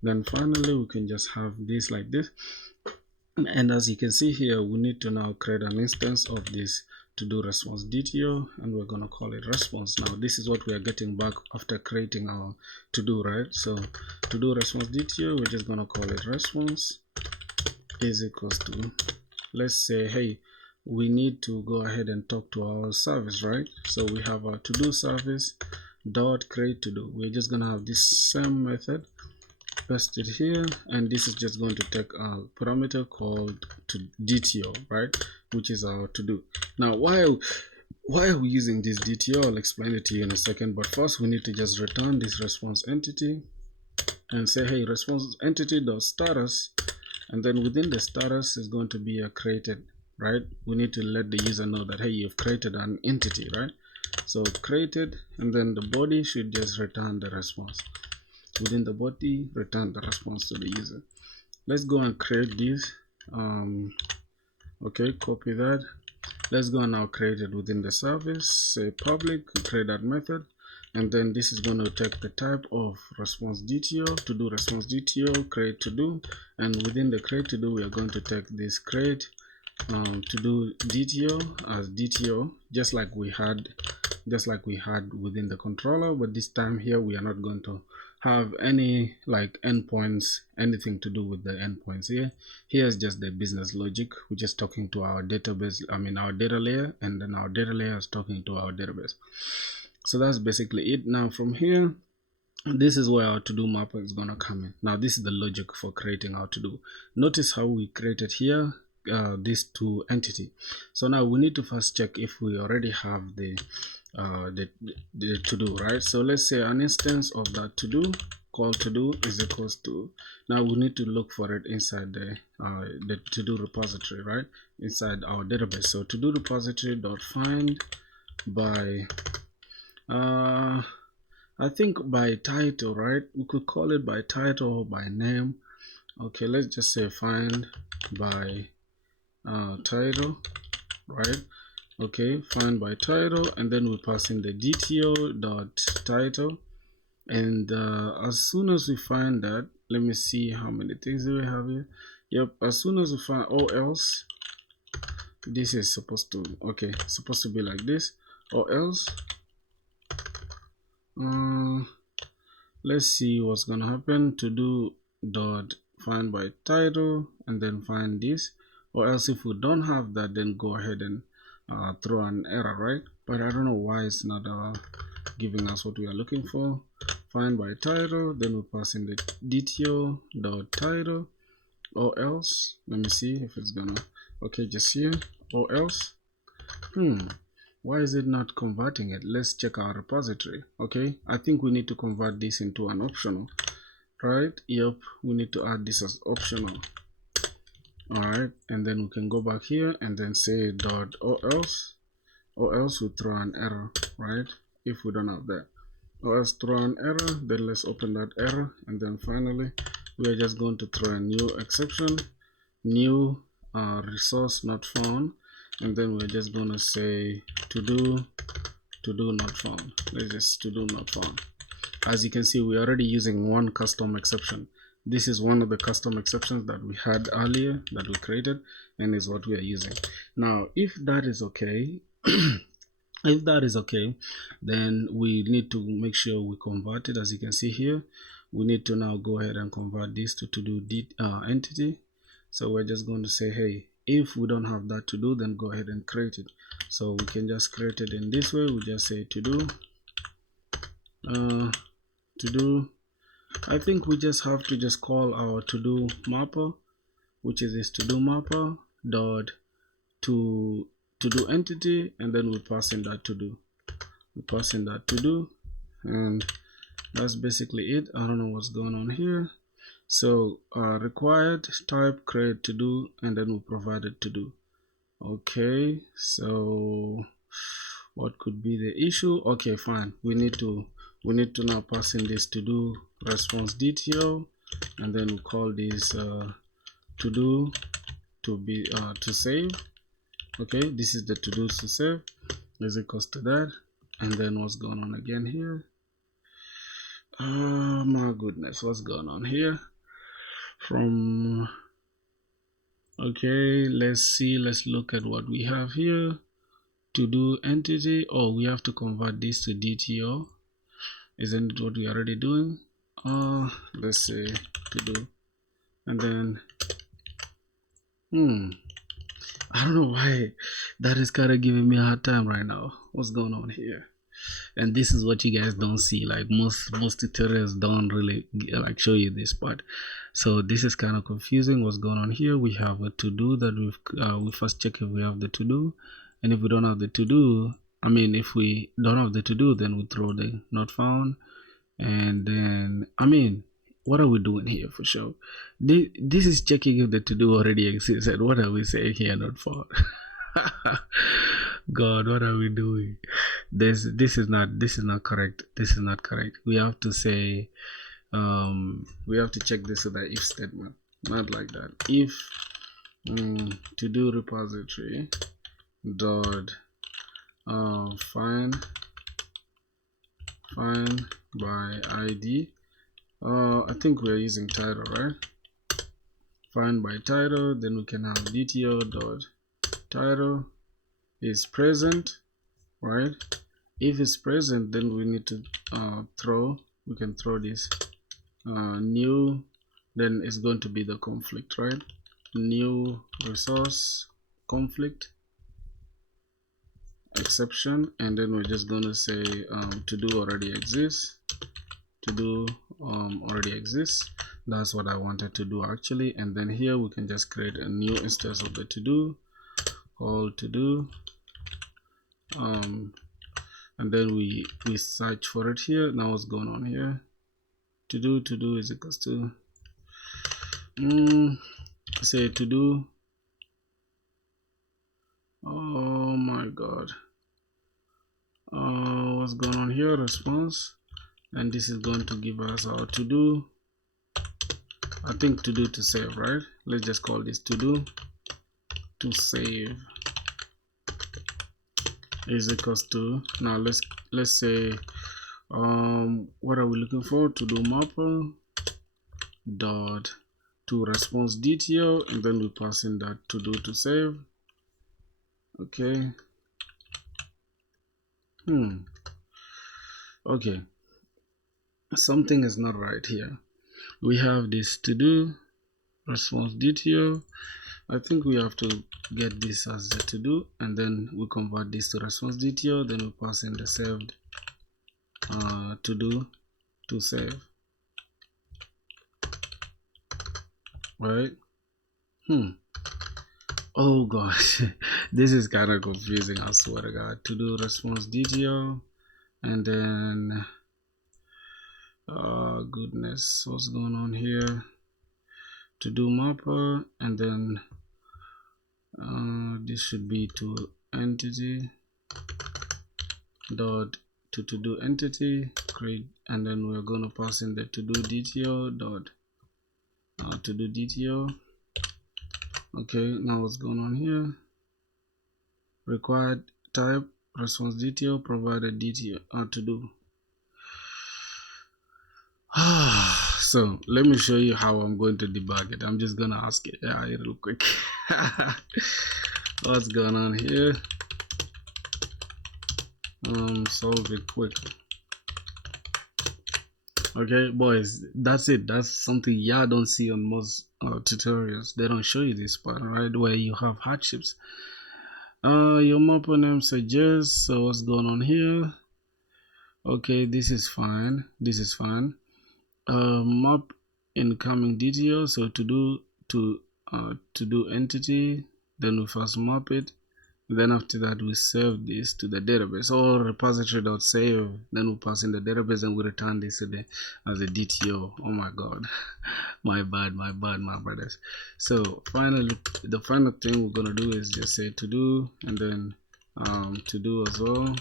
Then finally we can just have this like this, and as you can see here, we need to now create an instance of this to do response DTO, and we're going to call it response. Now this is what we are getting back after creating our to do, right? So to do response DTO, we're just going to call it response is equals to, let's say, hey, we need to go ahead and talk to our service, right? So we have our to do service dot create to do. We're just gonna have this same method pasted here, and this is just going to take a parameter called to DTO, right, which is our to do. Now why are we using this DTO? I'll explain it to you in a second, but first we need to just return this response entity and say, hey, response entity dot status, and then within the status is going to be a created, right? We need to let the user know that, hey, you've created an entity, right? So created, and then the body should just return the response. Within the body, return the response to the user. Let's go and create this. Okay, copy that. Let's go and now create it within the service. Say public, create that method, and then this is going to take the type of response DTO, to do response DTO, create to do, and within the create to do we are going to take this create to do DTO as DTO, just like we had within the controller, but this time here we are not going to have any like endpoints, anything to do with the endpoints here. Here's just the business logic, which is talking to our database, our data layer, and then our data layer is talking to our database. So that's basically it. Now from here, this is where our to-do mapper is going to come in. Now this is the logic for creating our to-do. Notice how we created here this to entity. So now we need to first check if we already have the to-do, right? So let's say an instance of that to-do called to-do is equals to, now we need to look for it inside the to-do repository, right, inside our database. So to-do repository dot find by I think by title, right? We could call it by title or by name. Okay, let's just say find by title, right? Okay, find by title, and then we pass in the DTO dot title, and as soon as we find that, let me see how many things do we have here. Yep, as soon as we find or else, this is supposed to be like this, or else let's see what's gonna happen. To do dot find by title and then find this, or else if we don't have that, then go ahead and throw an error, right? But I don't know why it's not giving us what we are looking for. Find by title, then we pass in the DTO dot title, or else let me see if it's gonna, okay, just here, or else. Why is it not converting it? Let's check our repository. Okay, I think we need to convert this into an optional, right? Yep, we need to add this as optional. All right, and then we can go back here and then say dot or else we throw an error, right? If we don't have that, or else throw an error, then let's open that error, and then finally we are just going to throw a new exception, new resource not found, and then we're just gonna say to do not found. Let's just to do not found. As you can see, we're already using one custom exception. This is one of the custom exceptions that we had earlier that we created, and is what we are using now. If that is okay, if that is okay, then we need to make sure we convert it. As you can see here, we need to now go ahead and convert this to do entity. So we're just going to say, hey, if we don't have that to do, then go ahead and create it. So we can just create it in this way. We just say to do I think we just have to just call our to do mapper, which is this to do mapper dot to do entity, and then we pass in that to do. We pass in that to do, and that's basically it. I don't know what's going on here. So required type create to do, and then we provided to do. Okay, so what could be the issue? Okay, fine. We need to now pass in this to do response detail, and then we call this to do to be to save. Okay, this is the to do to save is equals to that, and then what's going on again here? Oh my goodness, what's going on here? From okay, let's see, let's look at what we have here. To do entity, oh, we have to convert this to DTO. Isn't it what we are already doing? Let's say to do, and then I don't know why that is kind of giving me a hard time right now. What's going on here? And this is what you guys don't see. Like most tutorials don't really like show you this part. So this is kind of confusing. What's going on here? We have a to do that we first check if we have the to do, and if we don't have the to do, I mean, if we don't have the to do, then we throw the not found, and then I mean, what are we doing here for sure? This is checking if the to do already exists, and what are we saying here? Not found. God, what are we doing? This is not correct. This is not correct. We have to say we have to check this with the if statement, not like that. If to do repository dot find by ID. I think we are using title, right? Find by title, then we can have DTO dot title is present, right? If it's present, then we need to we can throw this new, then it's going to be the conflict, right? New resource conflict exception, and then we're just going to say to do already exists. To do already exists. That's what I wanted to do actually, and then here we can just create a new instance of the to do, called to do, and then we search for it here. Now what's going on here? To do is equals to say to do. Oh my god, what's going on here? Response, and this is going to give us our to do. I think to do to save, right? Let's just call this to do to save is equals to, now let's say what are we looking for? To do mapper dot to response detail, and then we pass in that to do to save. Okay. Okay, something is not right here. We have this to do response detail. I think we have to get this as the to do, and then we convert this to response detail, then we pass in the saved to do to save, right? Oh gosh, this is kind of confusing, I swear to God. To do response detail, and then goodness, what's going on here? To do mapper, and then this should be to entity dot to do entity create, and then we're going to pass in the to do detail dot to do detail. Okay, now what's going on here? Required type response detail provided detail to do. So let me show you how I'm going to debug it. I'm just gonna ask it real quick. What's going on here? Solve it quickly. Okay, boys, that's it. That's something y'all don't see on most tutorials. They don't show you this part, right, where you have hardships. Your mapper name suggests. So what's going on here? Okay, this is fine. This is fine. Map incoming details. So to do entity, then we first map it. Then after that we save this to the database or repository.save. Then we pass in the database and we return this as a DTO. Oh my god. my bad, my brothers. So finally, the final thing we're gonna do is just say to do, and then to do as well,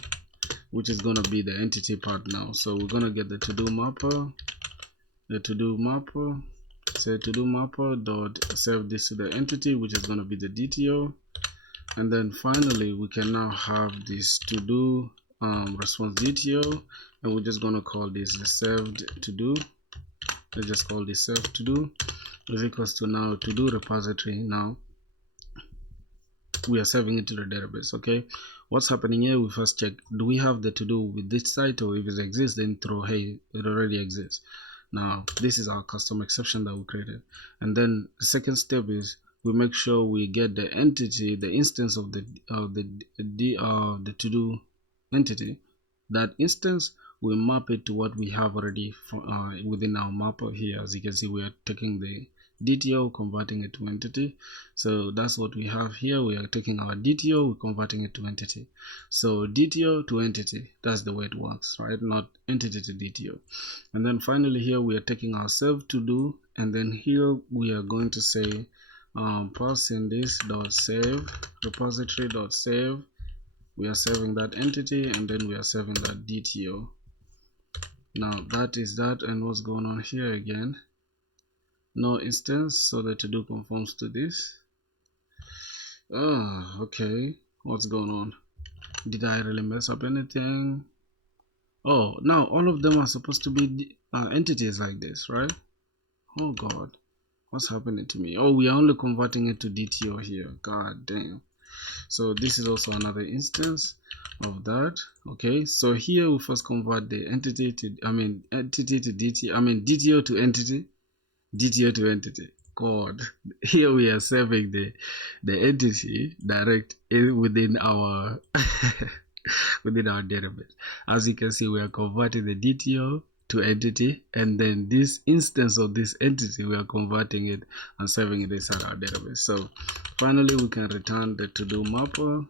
which is gonna be the entity part now. So we're gonna get the to do mapper, say to do mapper dot save this to the entity, which is gonna be the DTO. And then finally we can now have this to do response DTO, and we're just gonna call this the saved to do. Let's just call this saved to do is equals to now to do repository. Now we are saving it to the database. Okay, what's happening here? We first check, do we have the to do with this title? If it exists, then throw hey, it already exists. Now this is our custom exception that we created. And then the second step is we make sure we get the entity, the instance of the to do entity. That instance, we map it to what we have already within our mapper here. As you can see, we are taking the DTO, converting it to entity. So that's what we have here. We are taking our DTO, we're converting it to entity. So DTO to entity, that's the way it works, right? Not entity to DTO. And then finally here we are taking our save to do, and then here we are going to say pass in this dot save repository dot save. We are saving that entity, and then we are saving that DTO. Now that is that. And what's going on here again? No instance, so the to do conforms to this. Oh, okay, what's going on? Did I really mess up anything? Oh, now all of them are supposed to be entities like this, right? Oh god, what's happening to me? Oh, we are only converting it to DTO here. God damn. So this is also another instance of that. Okay, so here we first convert the entity to entity to DTO, DTO to entity, DTO to entity. God, here we are saving the entity direct within our within our database. As you can see, we are converting the DTO to entity, and then this instance of this entity, we are converting it and saving it inside our database. So finally we can return the to do mapper.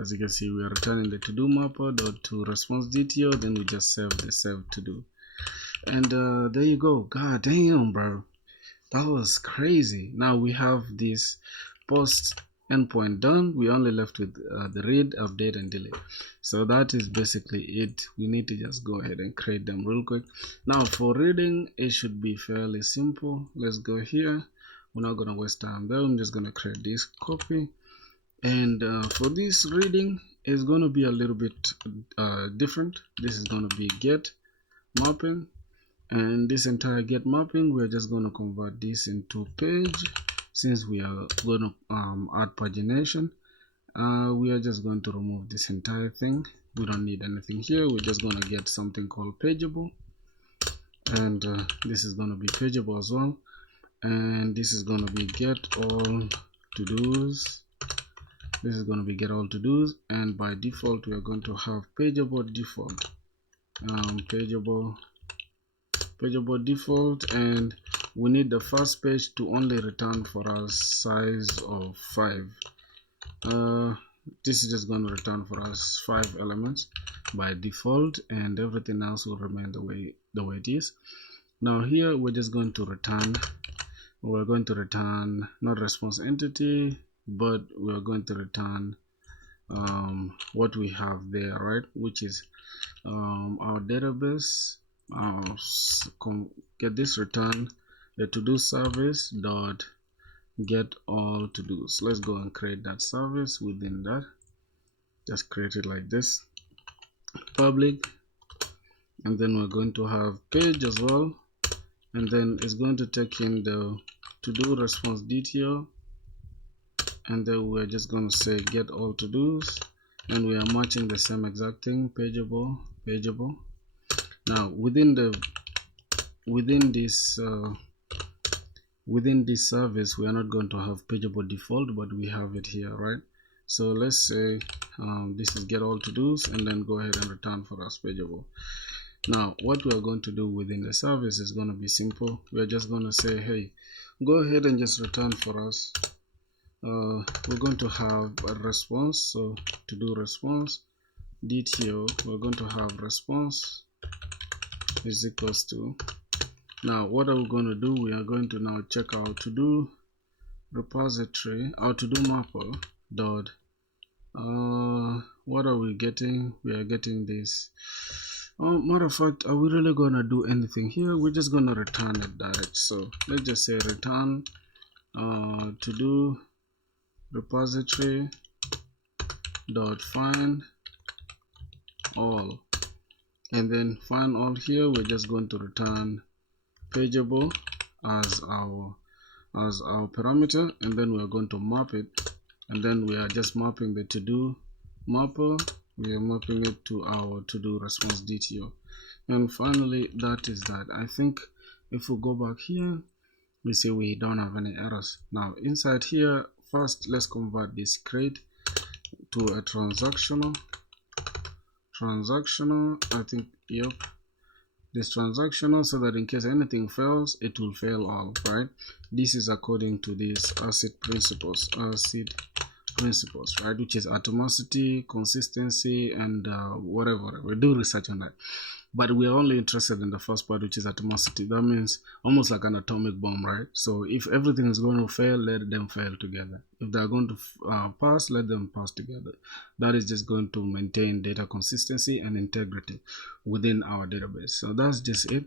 As you can see, we are returning the to do mapper dot to response DTO, then we just save the save to do, and there you go. God damn, bro, that was crazy. Now we have this post endpoint done. We only left with the read, update, and delete. So that is basically it. We need to just go ahead and create them real quick. Now for reading, it should be fairly simple. Let's go here. We're not gonna waste time there. I'm just gonna create this copy, and for this reading, it's gonna be a little bit different. This is gonna be get mapping, and this entire get mapping, we're just going to convert this into page. Since we are going to add pagination, we are just going to remove this entire thing. We don't need anything here. We're just going to get something called pageable, and this is going to be pageable as well, and this is going to be get all to-dos. This is going to be get all to-dos, and by default we are going to have pageable default, pageable default, and we need the first page to only return for us size of 5. This is just going to return for us 5 elements by default, and everything else will remain the way it is. Now here we're just going to return, not response entity, but we're going to return what we have there, right, which is our database. Get this return the to-do service dot get all to-dos. Let's go and create that service. Within that, just create it like this, public, and then we're going to have page as well, and then it's going to take in the to-do response detail, and then we're just going to say get all to-dos, and we are matching the same exact thing, pageable. Now within this service, we are not going to have pageable default, but we have it here, right? So let's say this is get all to-dos, and then go ahead and return for us pageable. Now what we are going to do within the service is going to be simple. We are just going to say, hey, go ahead and just return for us. We're going to have a response, so to do response detail, we're going to have response is equals to, now what are we going to do? We are going to now check our to-do repository, our to-do mapper dot what are we getting? We are getting this. Matter of fact, are we really gonna do anything here? We're just gonna return it direct. So let's just say return to-do repository dot find all, and then find all here we're just going to return pageable as our parameter, and then we are going to map it, and then we are just mapping the to-do mapper, we are mapping it to our to-do response detail. And finally, that is that. I think if we go back here, we see we don't have any errors. Now inside here, first let's convert this crate to a transactional, I think, yep, this transactional, so that in case anything fails, it will fail all, right? This is according to these ACID principles, right, which is atomicity, consistency, and whatever. We do research on that, but we are only interested in the first part, which is atomicity. That means almost like an atomic bomb, right? So if everything is going to fail, let them fail together. If they're going to pass, let them pass together. That is just going to maintain data consistency and integrity within our database. So that's just it.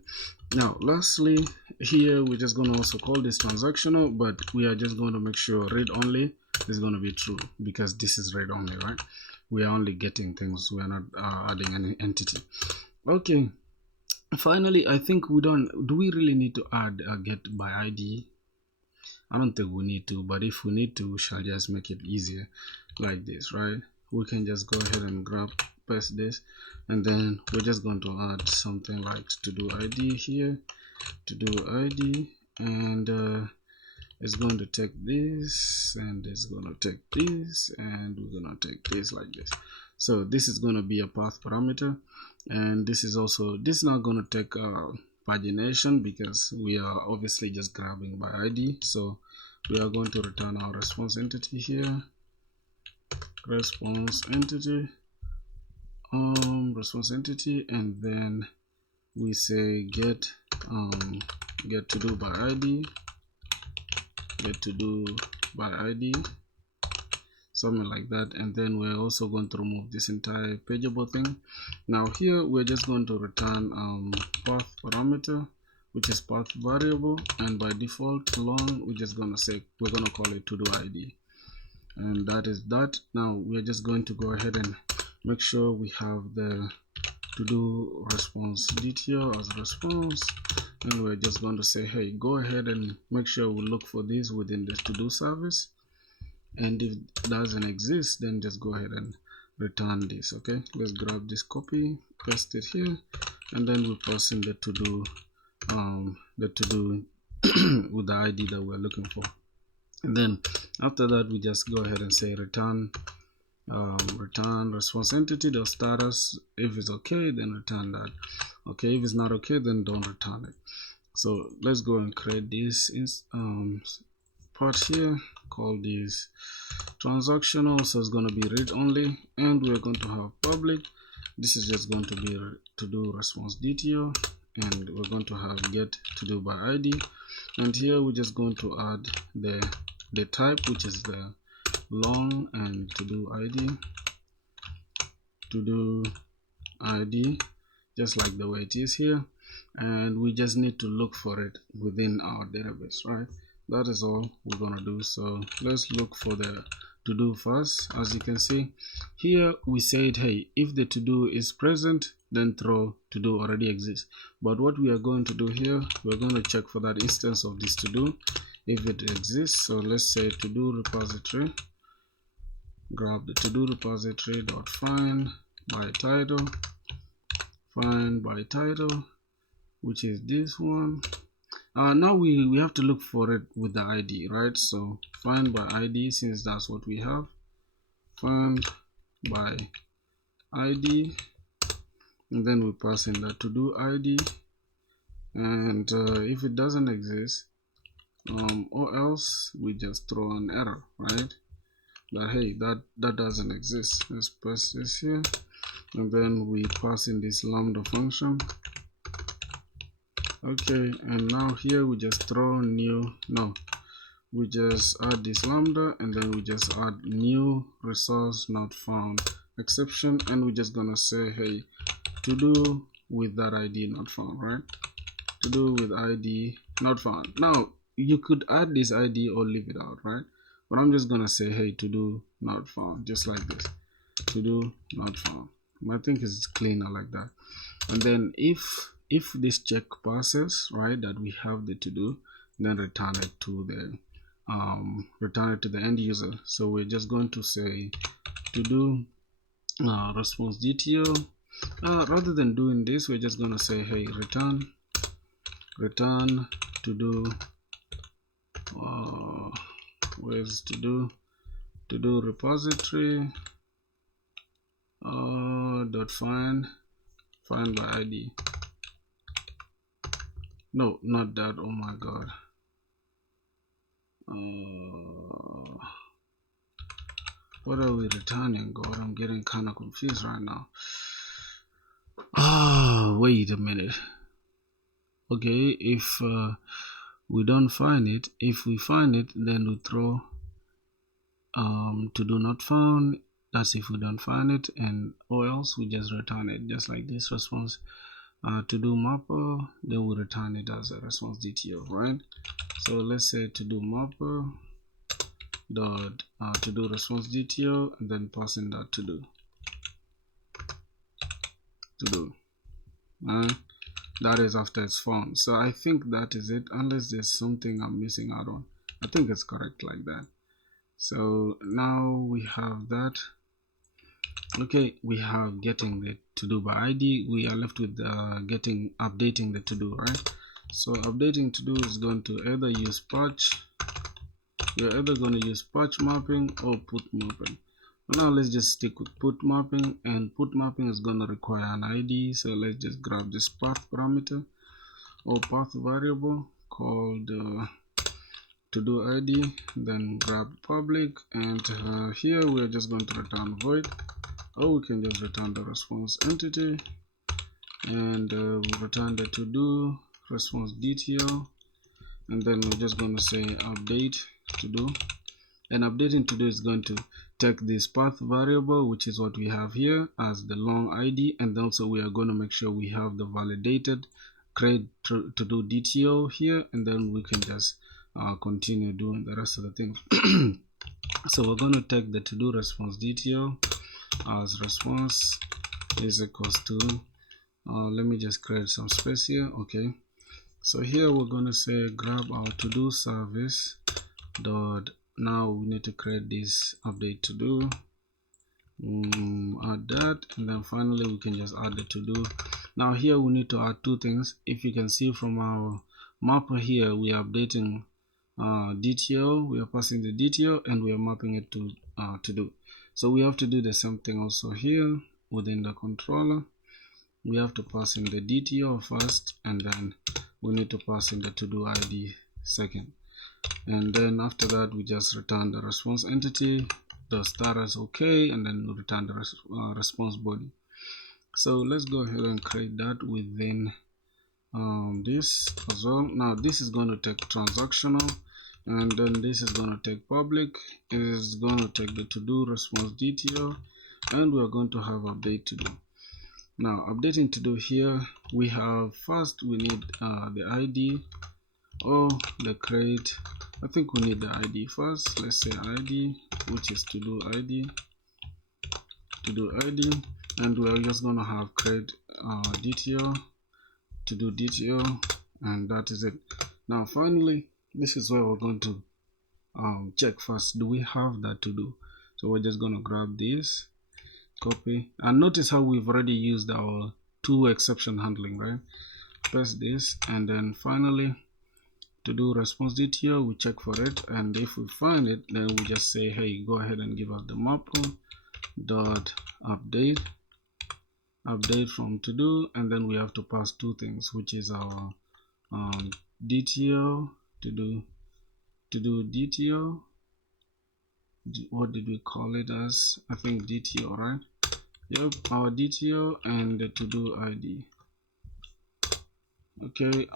Now lastly, here we're just going to also call this transactional, but we are just going to make sure read only is going to be true, because this is read only, right? We are only getting things, we are not adding any entity. Okay, finally, I think do we really need to add a get by ID? I don't think we need to, but if we need to, we shall just make it easier like this, right? We can just go ahead and paste this, and then we're just going to add something like to do ID here, to do ID, and it's going to take this, and it's going to take this, and we're going to take this like this. So this is going to be a path parameter, and this is not going to take pagination, because we are obviously just grabbing by ID. So we are going to return our response entity here, response entity, and then we say get to do by ID, something like that, and then we're also going to remove this entire pageable thing. Now here we're just going to return path parameter, which is path variable, and by default long, we're just going to say we're going to call it to do ID, and that is that. Now we're just going to go ahead and make sure we have the to do response detail as response, and we're just going to say, hey, go ahead and make sure we look for this within the to do service, and if it doesn't exist, then just go ahead and return this. Okay, let's grab this copy, paste it here, and then we pass in the to do the to do with the ID that we're looking for. And then after that, we just go ahead and say return response entity dot status. If it's okay, then return that. Okay, if it's not okay, then don't return it. So let's go and create this part here. Call this transactional, so it's going to be read only, and we're going to have public. This is just going to be to do response DTO, and we're going to have get to do by ID, and here we're just going to add the type, which is the long, and to do ID just like the way it is here, and we just need to look for it within our database, right? That is all we're gonna do. So let's look for the to do first. As you can see here, we said, hey, if the to do is present, then throw to do already exists. But what we are going to do here, we're going to check for that instance of this to do if it exists. So let's say to do repository, grab the to do repository dot find by title, which is this one. Now we have to look for it with the ID, right? So find by ID, since that's what we have, find by ID, and then we pass in the to do ID, and if it doesn't exist, or else we just throw an error, right? But hey, that doesn't exist. Let's pass this here, and then we pass in this lambda function. Okay, and now here we just throw we just add this lambda, and then we just add new resource not found exception, and we're just gonna say, hey, to do with that ID not found, right? To do with ID not found. Now you could add this ID or leave it out, right? But I'm just gonna say, hey, to do not found, just like this. To do not found. I think it's cleaner like that. And then if this check passes, right, that we have the to do, then return it to the end user. So we're just going to say to do response DTO. Rather than doing this, we're just going to say, hey, return to do where's to do repository dot find by ID. No, not that. Oh my god. What are we returning? God, I'm getting kind of confused right now. Wait a minute. Okay, if we don't find it, if we find it, then we throw to do not found. That's if we don't find it, and or else we just return it, just like this response to do mapper, then we return it as a response DTO, right? So let's say to do mapper dot to do response DTO, and then pass in that to do. That is after it's found. So I think that is it, unless there's something I'm missing out on. I think it's correct like that. So now we have that. Okay, we have getting the to do by ID. We are left with updating the to do, right? So updating to do is going to either use patch. We're either going to use patch mapping or put mapping. Now let's just stick with put mapping, and put mapping is going to require an ID. So let's just grab this path parameter or path variable called to do ID, then grab public, and here we're just going to return void, or we can just return the response entity, and we'll return the to do response DTO, and then we're just going to say update to do, and updating to do is going to take this path variable, which is what we have here, as the long ID, and also we are going to make sure we have the validated create to do DTO here, and then we can just continue doing the rest of the things. So we're going to take the to do response DTO as response is equals to let me just create some space here. Okay, so here we're going to say grab our to do service dot, now we need to create this update to do, add that, and then finally we can just add the to do Now here we need to add two things. If you can see from our mapper here, we are updating DTO, we are passing the DTO, and we are mapping it to do. So we have to do the same thing also here within the controller. We have to pass in the DTO first, and then we need to pass in the to do ID second. And then after that, we just return the response entity, the status okay, and then return the response body. So let's go ahead and create that within this as well. Now this is going to take transactional, and then this is going to take public. It is going to take the to do response DTO, and we are going to have update to do. Now updating to do here, we have first we need the ID or the create. I think we need the ID first. Let's say ID, which is to do ID, and we're just gonna have create DTO, to do DTO, and that is it. Now finally, this is where we're going to check first, do we have that to do? So we're just gonna grab this, copy, and notice how we've already used our two exception handling, right? Press this, and then finally to do response DTO, we check for it, and if we find it, then we just say, hey, go ahead and give us the mapper dot update from to do, and then we have to pass two things, which is our DTO to do DTO. What did we call it as? I think DTO, right? Yep, our DTO and the to do ID. Okay,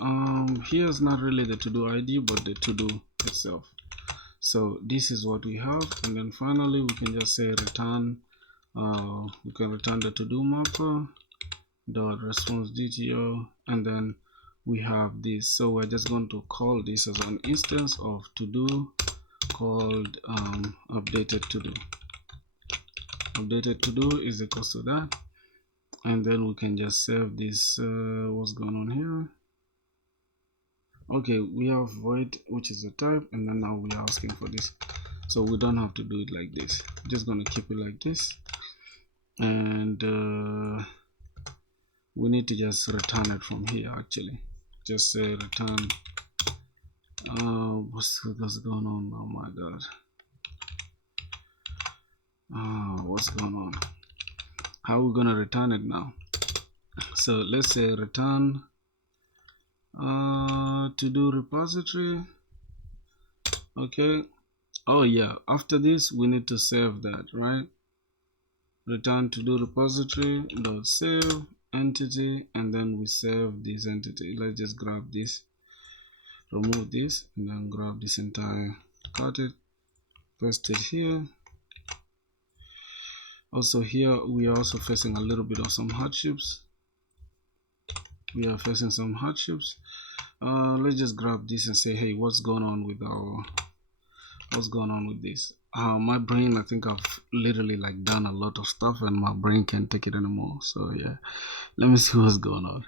here's not really the to do ID, but the to do itself. So this is what we have, and then finally we can just say return. We can return the to do mapper dot response DTO, and then we have this. So we're just going to call this as an instance of to do called updated to do. Updated to do is equals to that, and then we can just save this. What's going on here? Okay, we have void, which is the type, and then now we are asking for this, so we don't have to do it like this. I'm just gonna keep it like this, and we need to just return it from here. Actually, just say return. What's going on? Oh my god. What's going on? How are we gonna return it now? So let's say return to do repository. Okay. Oh yeah, after this we need to save that, right? Return to do repository dot save entity, and then we save this entity. Let's just grab this, remove this, and then grab this entire, cut it, paste it here. Also here we are also facing a little bit of some hardships. Let's just grab this and say, hey, what's going on with this? My brain, I think I've literally like done a lot of stuff, and my brain can't take it anymore. So yeah, let me see what's going on.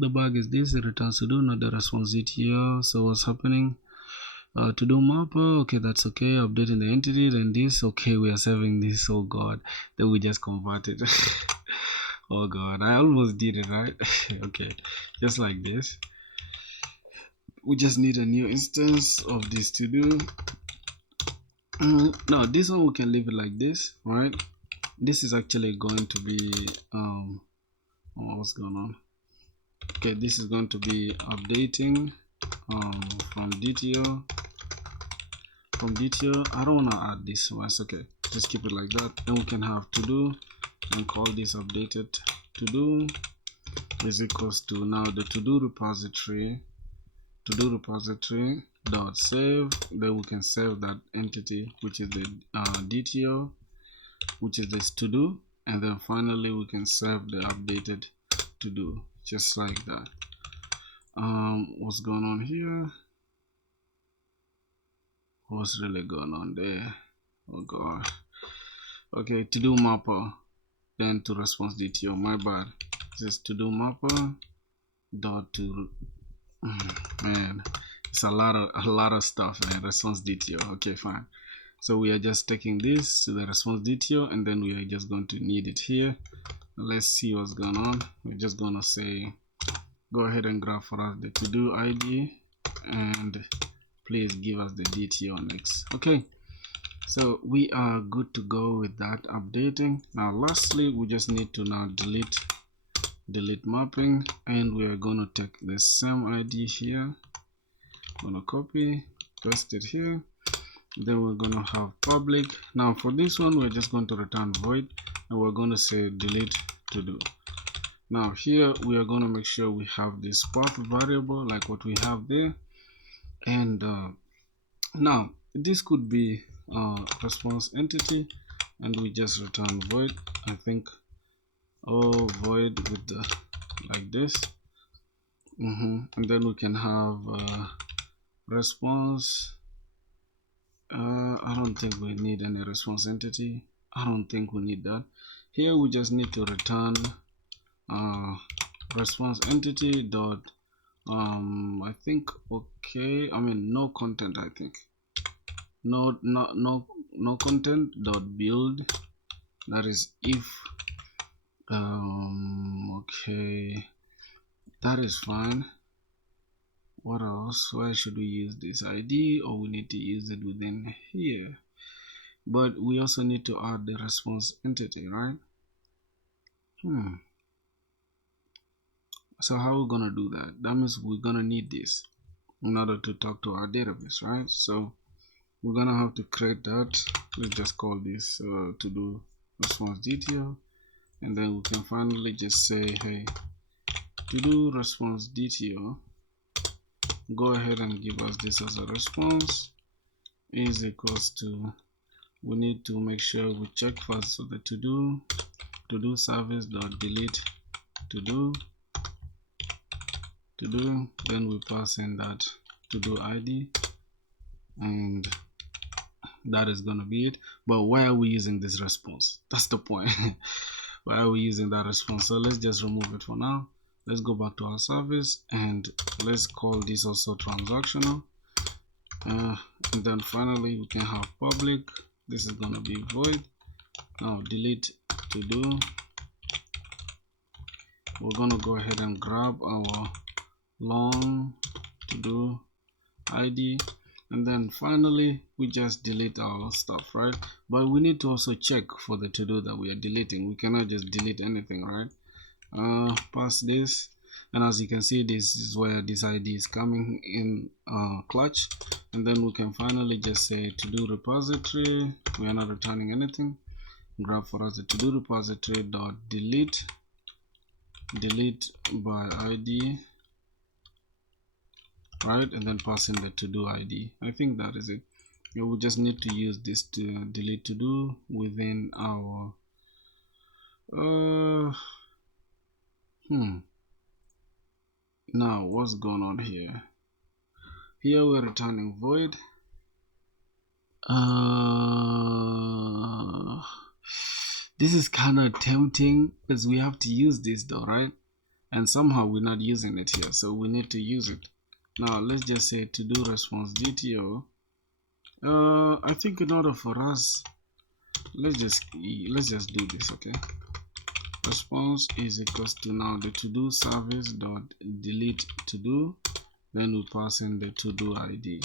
The bug is this: it returns to do, not the response DTO. So what's happening? To do mapper, okay, that's okay. Updating the entity, then this, okay, we are saving this. Oh god, then we just converted. Oh god, I almost did it, right? Okay, just like this. We just need a new instance of this to do. Now this one we can leave it like this, right? This is actually going to be what's going on? Okay, this is going to be updating from DTO. I don't want to add this one. It's okay, just keep it like that. Then we can have to do and call this updated to do is equals to now the to do repository dot save. Then we can save that entity, which is the DTO, which is this to do, and then finally we can save the updated to do, just like that. What's going on here? What's really going on there? Oh god. Okay, to do mapper, then to response DTO. My bad. Just to do mapper dot to man, it's a lot of stuff, man. Response DTO. Okay, fine. So we are just taking this to the response DTO, and then we are just going to need it here. let's see what's going on. We're just gonna say go ahead and grab for us the to-do ID and please give us the DTO next. Okay, so we are good to go with that updating. Now lastly, we just need to now delete mapping, and we are going to take the same ID here, gonna copy, paste it here, then we're going to have public. Now for this one, we're just going to return void, and we're going to say delete to do. Now here we are going to make sure we have this path variable like what we have there, and now this could be response entity, and we just return void, I think, void with the like this, and then we can have response. I don't think we need any response entity. I don't think we need that. Here we just need to return response entity dot I think, okay, I mean no content, I think no content dot build, that is if okay, that is fine. What else? Why should we use this ID, or we need to use it within here? But we also need to add the response entity, right? So how are we gonna do that? That means we're gonna need this in order to talk to our database, right? So we're gonna have to create that. Let's just call this to do response detail, and then we can finally just say, hey, to do response detail, go ahead and give us this as a response is equals to, we need to make sure we check first, so the to do service dot delete to do, then we pass in that to do ID, and that is going to be it. But why are we using this response? That's the point. Why are we using that response? So let's just remove it for now. Let's go back to our service, and let's call this also transactional, and then finally we can have public. This is going to be void. Now delete to do. We're going to go ahead and grab our long to do ID, and then finally we just delete our stuff, right? But we need to also check for the to do that we are deleting. We cannot just delete anything, right? Pass this, and as you can see, this is where this ID is coming in clutch, and then we can finally just say to do repository. We are not returning anything. Grab for us the to do repository dot delete by ID, right? And then pass in the to do ID. I think that is it. We just need to use this to delete to do within our now what's going on here? Here we're returning void. This is kind of tempting because we have to use this though, right? And somehow we're not using it here, so we need to use it. Now let's just say to do response DTO. I think in order for us, let's just do this, okay? Response is equals to now the to do service dot delete to do, then we pass in the to do ID,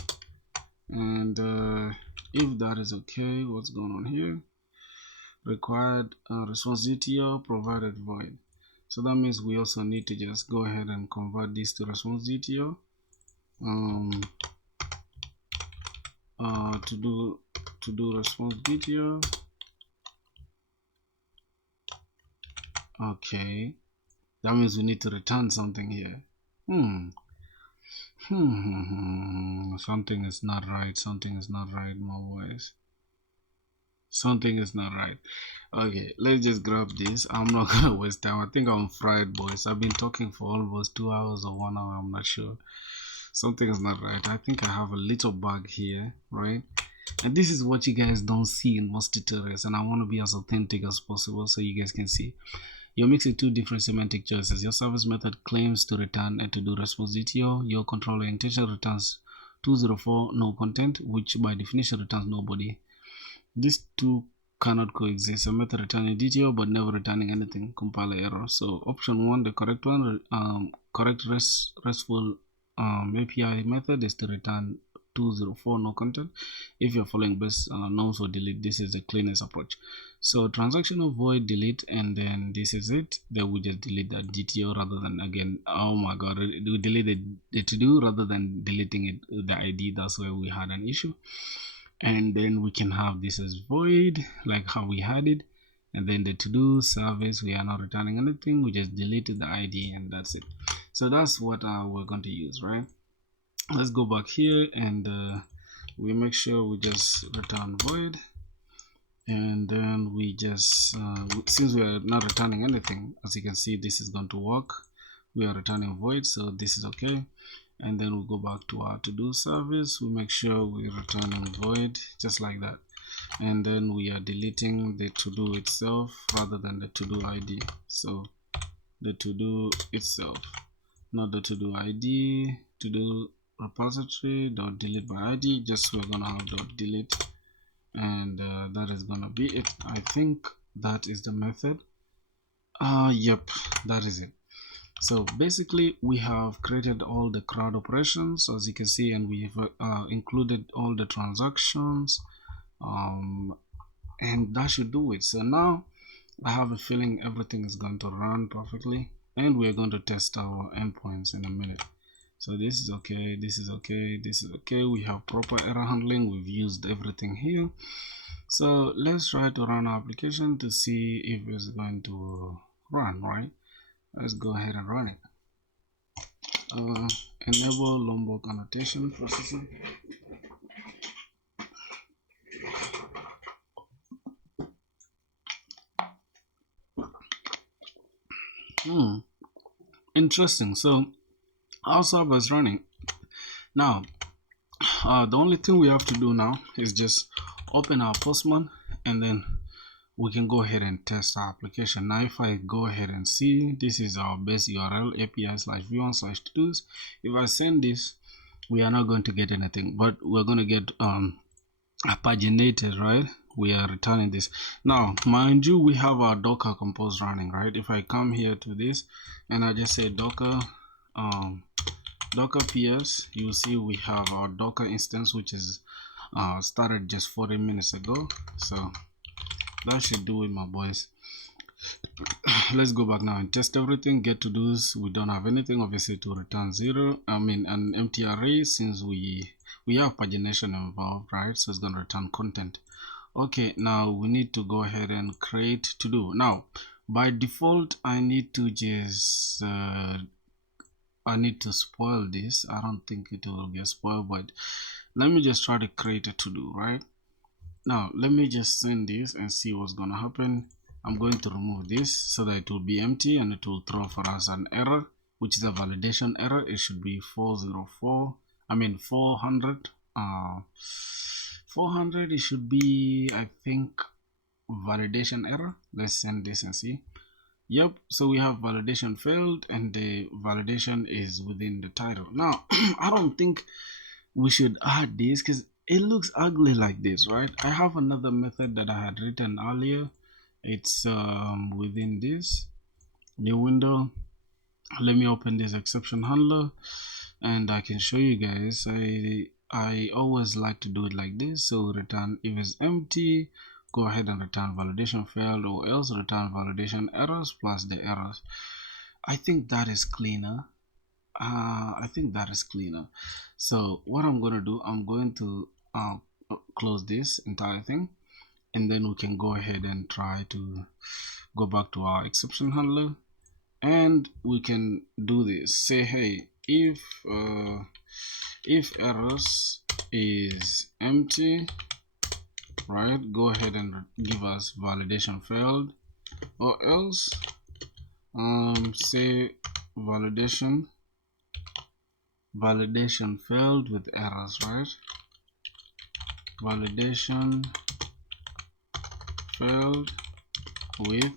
and if that is okay, what's going on here? Required response DTO provided void. So that means we also need to just go ahead and convert this to response DTO. To do response DTO. Okay, that means we need to return something here. Something is not right. Something is not right, my boys. Something is not right. Okay, let's just grab this. I'm not gonna waste time. I think I'm fried, boys. I've been talking for almost 2 hours or 1 hour. I'm not sure. Something is not right. I think I have a little bug here, right? And this is what you guys don't see in most tutorials, and I want to be as authentic as possible so you guys can see. You're mixing two different semantic choices. Your service method claims to return a to-do response DTO. Your controller intention returns 204 no content, which by definition returns nobody. These two cannot coexist. A method returning DTO but never returning anything, compiler error. So option 1, the correct one, correct RESTful API method is to return 204 no content. If you're following best norms for delete, this is the cleanest approach. So transactional void delete, and then this is it. Then we just delete that DTO rather than, again, oh my god, we delete the to do rather than deleting it, the ID. That's where we had an issue. And then we can have this as void, like how we had it. And then the to-do service, we are not returning anything, we just deleted the ID, and that's it. So that's what we're going to use, right? Let's go back here, and we make sure we just return void, and then we just since we are not returning anything, as you can see, this is going to work. We are returning void, so this is okay. And then we go back to our to-do service, we make sure we return void, just like that. And then we are deleting the to-do itself rather than the to-do ID. So the to-do itself, not the to-do ID, to-do repository dot delete by ID, just we're gonna have dot delete, and that is gonna be it. I think that is the method. Yep, that is it. So basically we have created all the CRUD operations, as you can see, and we've included all the transactions, and that should do it. So now I have a feeling everything is going to run perfectly, and we're going to test our endpoints in a minute. So this is okay, this is okay, this is okay. We have proper error handling, we've used everything here. So let's try to run our application to see if it's going to run, right? Let's go ahead and run it. Enable Lombok annotation processing. Interesting. So our server is running now. The only thing we have to do now is just open our Postman, and then we can go ahead and test our application. Now if I go ahead and see, this is our base URL, api/v1/todos. If I send this, we are not going to get anything, but we're going to get paginated, right? We are returning this. Now mind you, we have our Docker compose running, right? If I come here to this and I just say Docker ps, you'll see we have our Docker instance, which is started just 40 minutes ago. So that should do it, my boys. Let's go back now and test everything. Get to do's, we don't have anything obviously to return zero, an empty array, since we have pagination involved, right? So it's going to return content. Okay, now we need to go ahead and create to do. Now by default I need to just I need to spoil this. I don't think it will get spoiled, but let me just try to create a to do, right? Now let me just send this and see what's gonna happen. I'm going to remove this so that it will be empty, and it will throw for us an error, which is a validation error. It should be 404, 400. 400, it should be, I think, validation error. Let's send this and see. Yep, so we have validation failed, and the validation is within the title. Now I don't think we should add this because it looks ugly like this, right? I have another method that I had written earlier. It's within this new window. Let me open this exception handler and I can show you guys. I always like to do it like this. So return if it's empty, go ahead and return validation failed, or else return validation errors plus the errors. I think that is cleaner. So what I'm going to do, I'm going to close this entire thing, and then we can go ahead and try to go back to our exception handler, and we can do this. Say, hey, if errors is empty, right, go ahead and give us validation failed, or else say validation failed with errors, right? Validation failed with,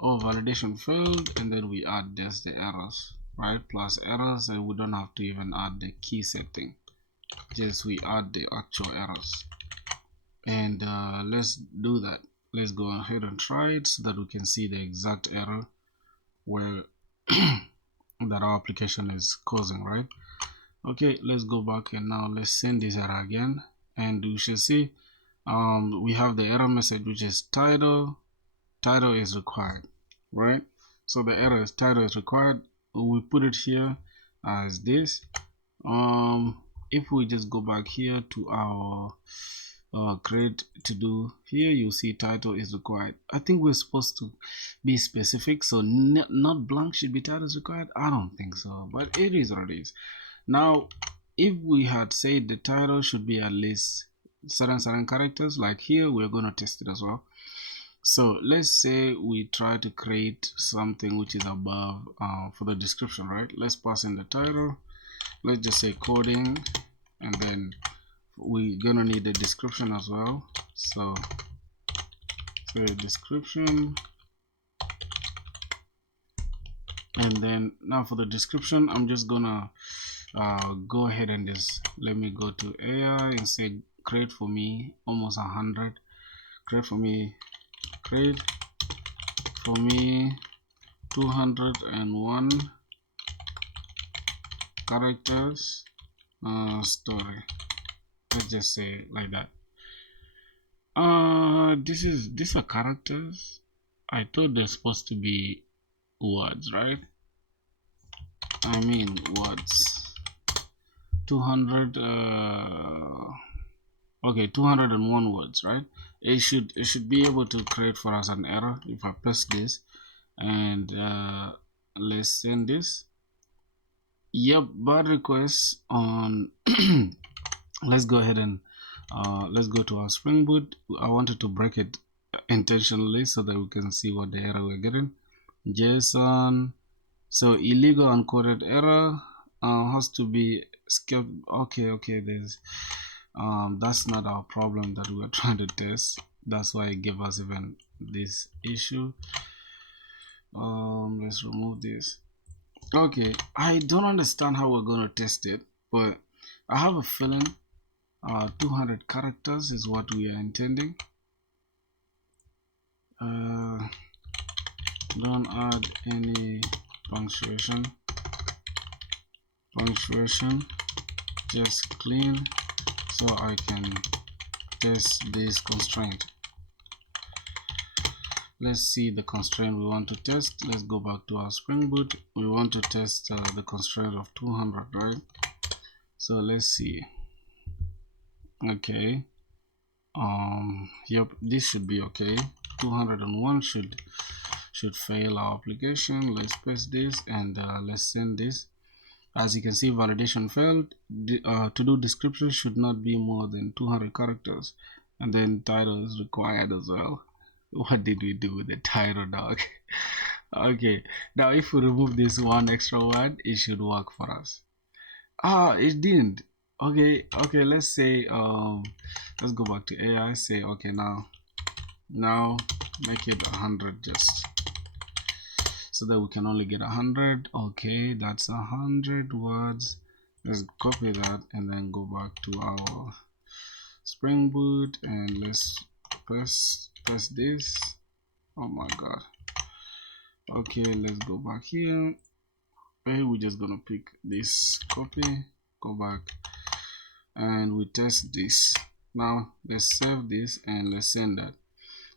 or validation failed, and then we add just the errors, right, plus errors, and we don't have to even add the key setting, just we add the actual errors. and let's do that. Let's go ahead and try it so that we can see the exact error where that our application is causing, right? Okay, let's go back and now let's send this error again, and we should see we have the error message, which is title is required, right? So the error is title is required. We put it here as this. If we just go back here to our create to do here, you see title is required. I think we're supposed to be specific, so not blank should be title is required. I don't think so, but it is what it is. Now if we had said the title should be at least certain characters, like here, we're going to test it as well. So let's say we try to create something which is above for the description, right? Let's pass in the title. Let's just say coding, and then we're gonna need the description as well. So description, and then now for the description, I'm just gonna go ahead and just let me go to AI and say create for me almost 100. Create for me 201 characters story. Let's just say like that. These are characters. I thought they're supposed to be words, right? I mean words. 200 okay, 201 words, right? It should be able to create for us an error if I press this, and let's send this. Yep, bad request on let's go ahead and let's go to our Spring Boot. I wanted to break it intentionally so that we can see what the error we're getting. JSON, so illegal uncoded error has to be skipped. Okay, there's that's not our problem that we're trying to test. That's why it gave us even this issue. Let's remove this. Okay, I don't understand how we're going to test it, but I have a feeling 200 characters is what we are intending. Don't add any punctuation, just clean, so I can test this constraint. Let's see the constraint we want to test. Let's go back to our Spring Boot. We want to test the constraint of 200, right? So let's see. Okay, yep, this should be okay. 201 should fail our application. Let's paste this, and let's send this. As you can see, validation failed. To do description should not be more than 200 characters, and then title is required as well. What did we do with the title, dog? Okay, now if we remove this one extra word, it should work for us. It didn't. Okay, let's say let's go back to AI. Say okay, now make it 100, just so that we can only get 100. Okay, that's 100 words. Let's copy that and then go back to our Spring Boot, and let's press this. Oh my god. Okay, let's go back here. Okay, we're just gonna pick this copy, go back, and we test this. Now let's save this and let's send that.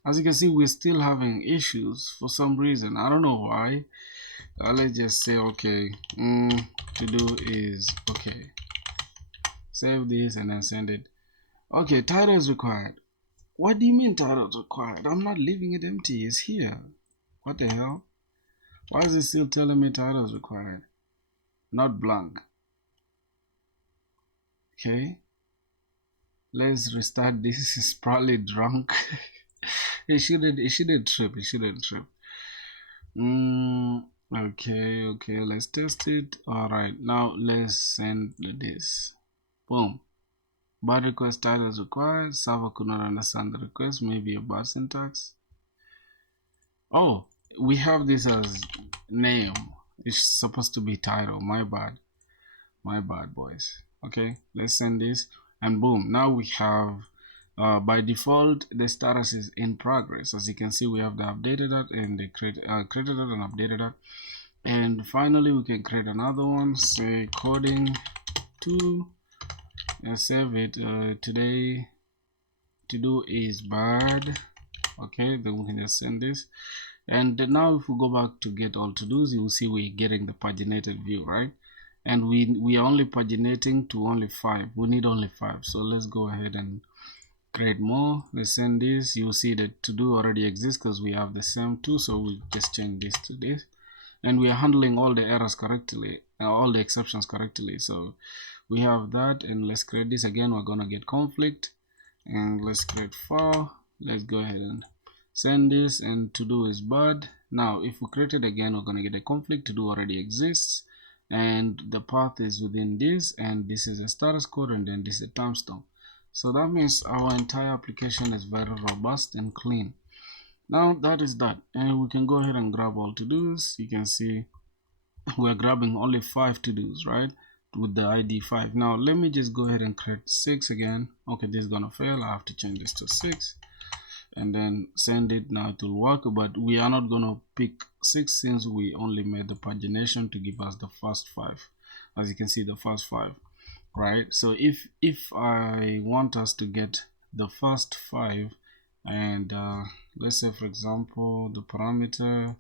As you can see, we're still having issues for some reason. I don't know why. Let's just say okay, to do is okay. Save this and then send it. Okay, title is required. What do you mean title is required? I'm not leaving it empty. It's here. What the hell? Why is it still telling me title is required? Not blank. Okay. Let's restart this. It's probably drunk. It shouldn't trip. Okay, let's test it. Alright, now let's send this. Boom. Bad request title is required. Server could not understand the request. Maybe a bad syntax. Oh, we have this as name. It's supposed to be title. My bad, boys. Okay, let's send this, and boom, now we have by default the status is in progress. As you can see, we have the updated that and the created it and updated it. And finally we can create another one, say coding 2, and save it. Today to do is bad. Okay, then we can just send this. And now if we go back to get all to-dos, you will see we're getting the paginated view, right? And we are only paginating to only 5. We need only 5. So let's go ahead and create more. Let's send this. You'll see that to-do already exists because we have the same 2. So we just change this to this. And we are handling all the errors correctly, all the exceptions correctly. So we have that, and let's create this again. We're gonna get conflict, and let's create 4. Let's go ahead and send this, and to do is bad. Now if we create it again, we're gonna get a conflict. To do already exists, and the path is within this, and this is a status code, and then this is a timestamp. So that means our entire application is very robust and clean. Now that is that, and we can go ahead and grab all to-dos. You can see we're grabbing only 5 to-dos, right, with the ID 5. Now let me just go ahead and create 6 again. Okay, this is gonna fail. I have to change this to 6 and then send it. Now it will work, but we are not gonna pick 6 since we only made the pagination to give us the first 5. As you can see, the first 5, right? So if I want us to get the first 5, and let's say for example the parameter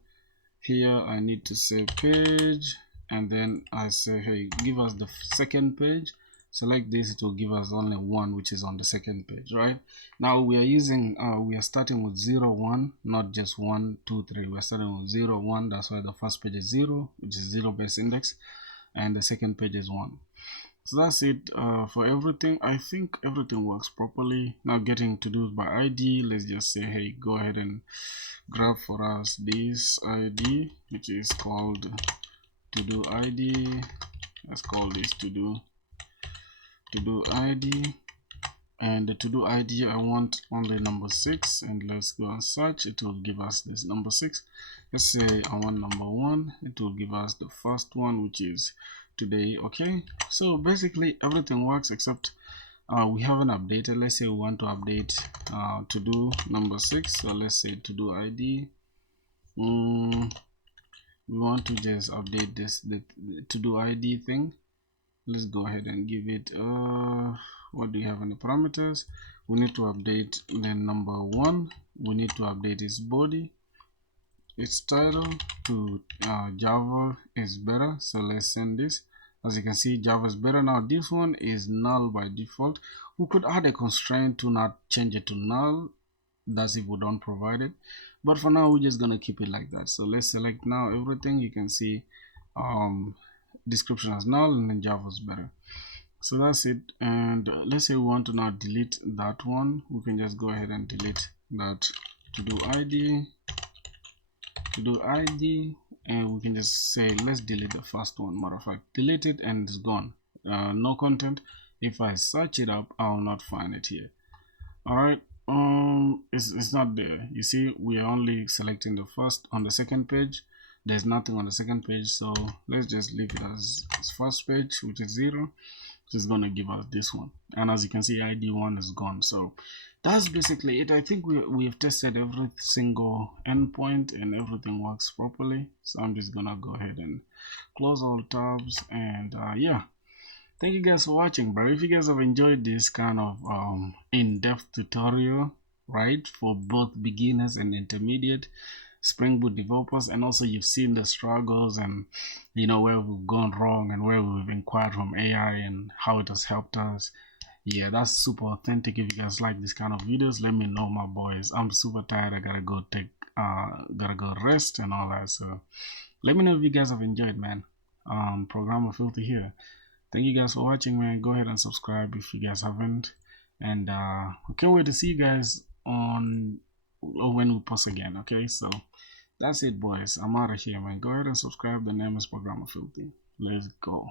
here, I need to say page, and then I say, hey, give us the second page. Select this, it will give us only 1, which is on the second page, right? Now we are using we are starting with 0 1, not just 1 2 3. We're starting with 0 1. That's why the first page is 0, which is 0 base index, and the second page is 1. So that's it for everything. I think everything works properly. Now getting to do by ID, let's just say, hey, go ahead and grab for us this ID, which is called to do ID. Let's call this to do ID, and the to do ID I want only number 6, and let's go and search. It will give us this number 6. Let's say I want number 1. It will give us the first one, which is today. Okay, so basically everything works except we haven't updated. Let's say we want to update to do number 6. So let's say to do ID. We want to just update this, the to do ID thing. Let's go ahead and give it what do you have in the parameters? We need to update the number 1. We need to update its body, its title to Java is better. So let's send this. As you can see, Java is better. Now this one is null by default. We could add a constraint to not change it to null. That's if we don't provide it, but for now we're just gonna keep it like that. So let's select now everything. You can see description as null, and then Java is better. So that's it. And let's say we want to now delete that one. We can just go ahead and delete that to do ID, and we can just say let's delete the first one. Matter of fact, delete it, and it's gone. No content. If I search it up, I will not find it here. All right, it's not there. You see, we are only selecting the first. On the second page there's nothing on the second page, so let's just leave it as first page, which is 0, which is going to give us this one. And as you can see, ID 1 is gone. So that's basically it. I think we've tested every single endpoint and everything works properly. So I'm just gonna go ahead and close all tabs, and yeah, thank you guys for watching, bro. If you guys have enjoyed this kind of in-depth tutorial, right, for both beginners and intermediate Spring Boot developers, and also you've seen the struggles and you know where we've gone wrong and where we've inquired from AI and how it has helped us. Yeah, that's super authentic. If you guys like this kind of videos, let me know, my boys. I'm super tired. I gotta go rest and all that. So let me know if you guys have enjoyed, man. Programmer Filthy here. Thank you guys for watching, man. Go ahead and subscribe if you guys haven't, and I can't wait to see you guys on when we post again. Okay, so that's it, boys. I'm out of here, man. Go ahead and subscribe. The name is Programmer Filthy. Let's go.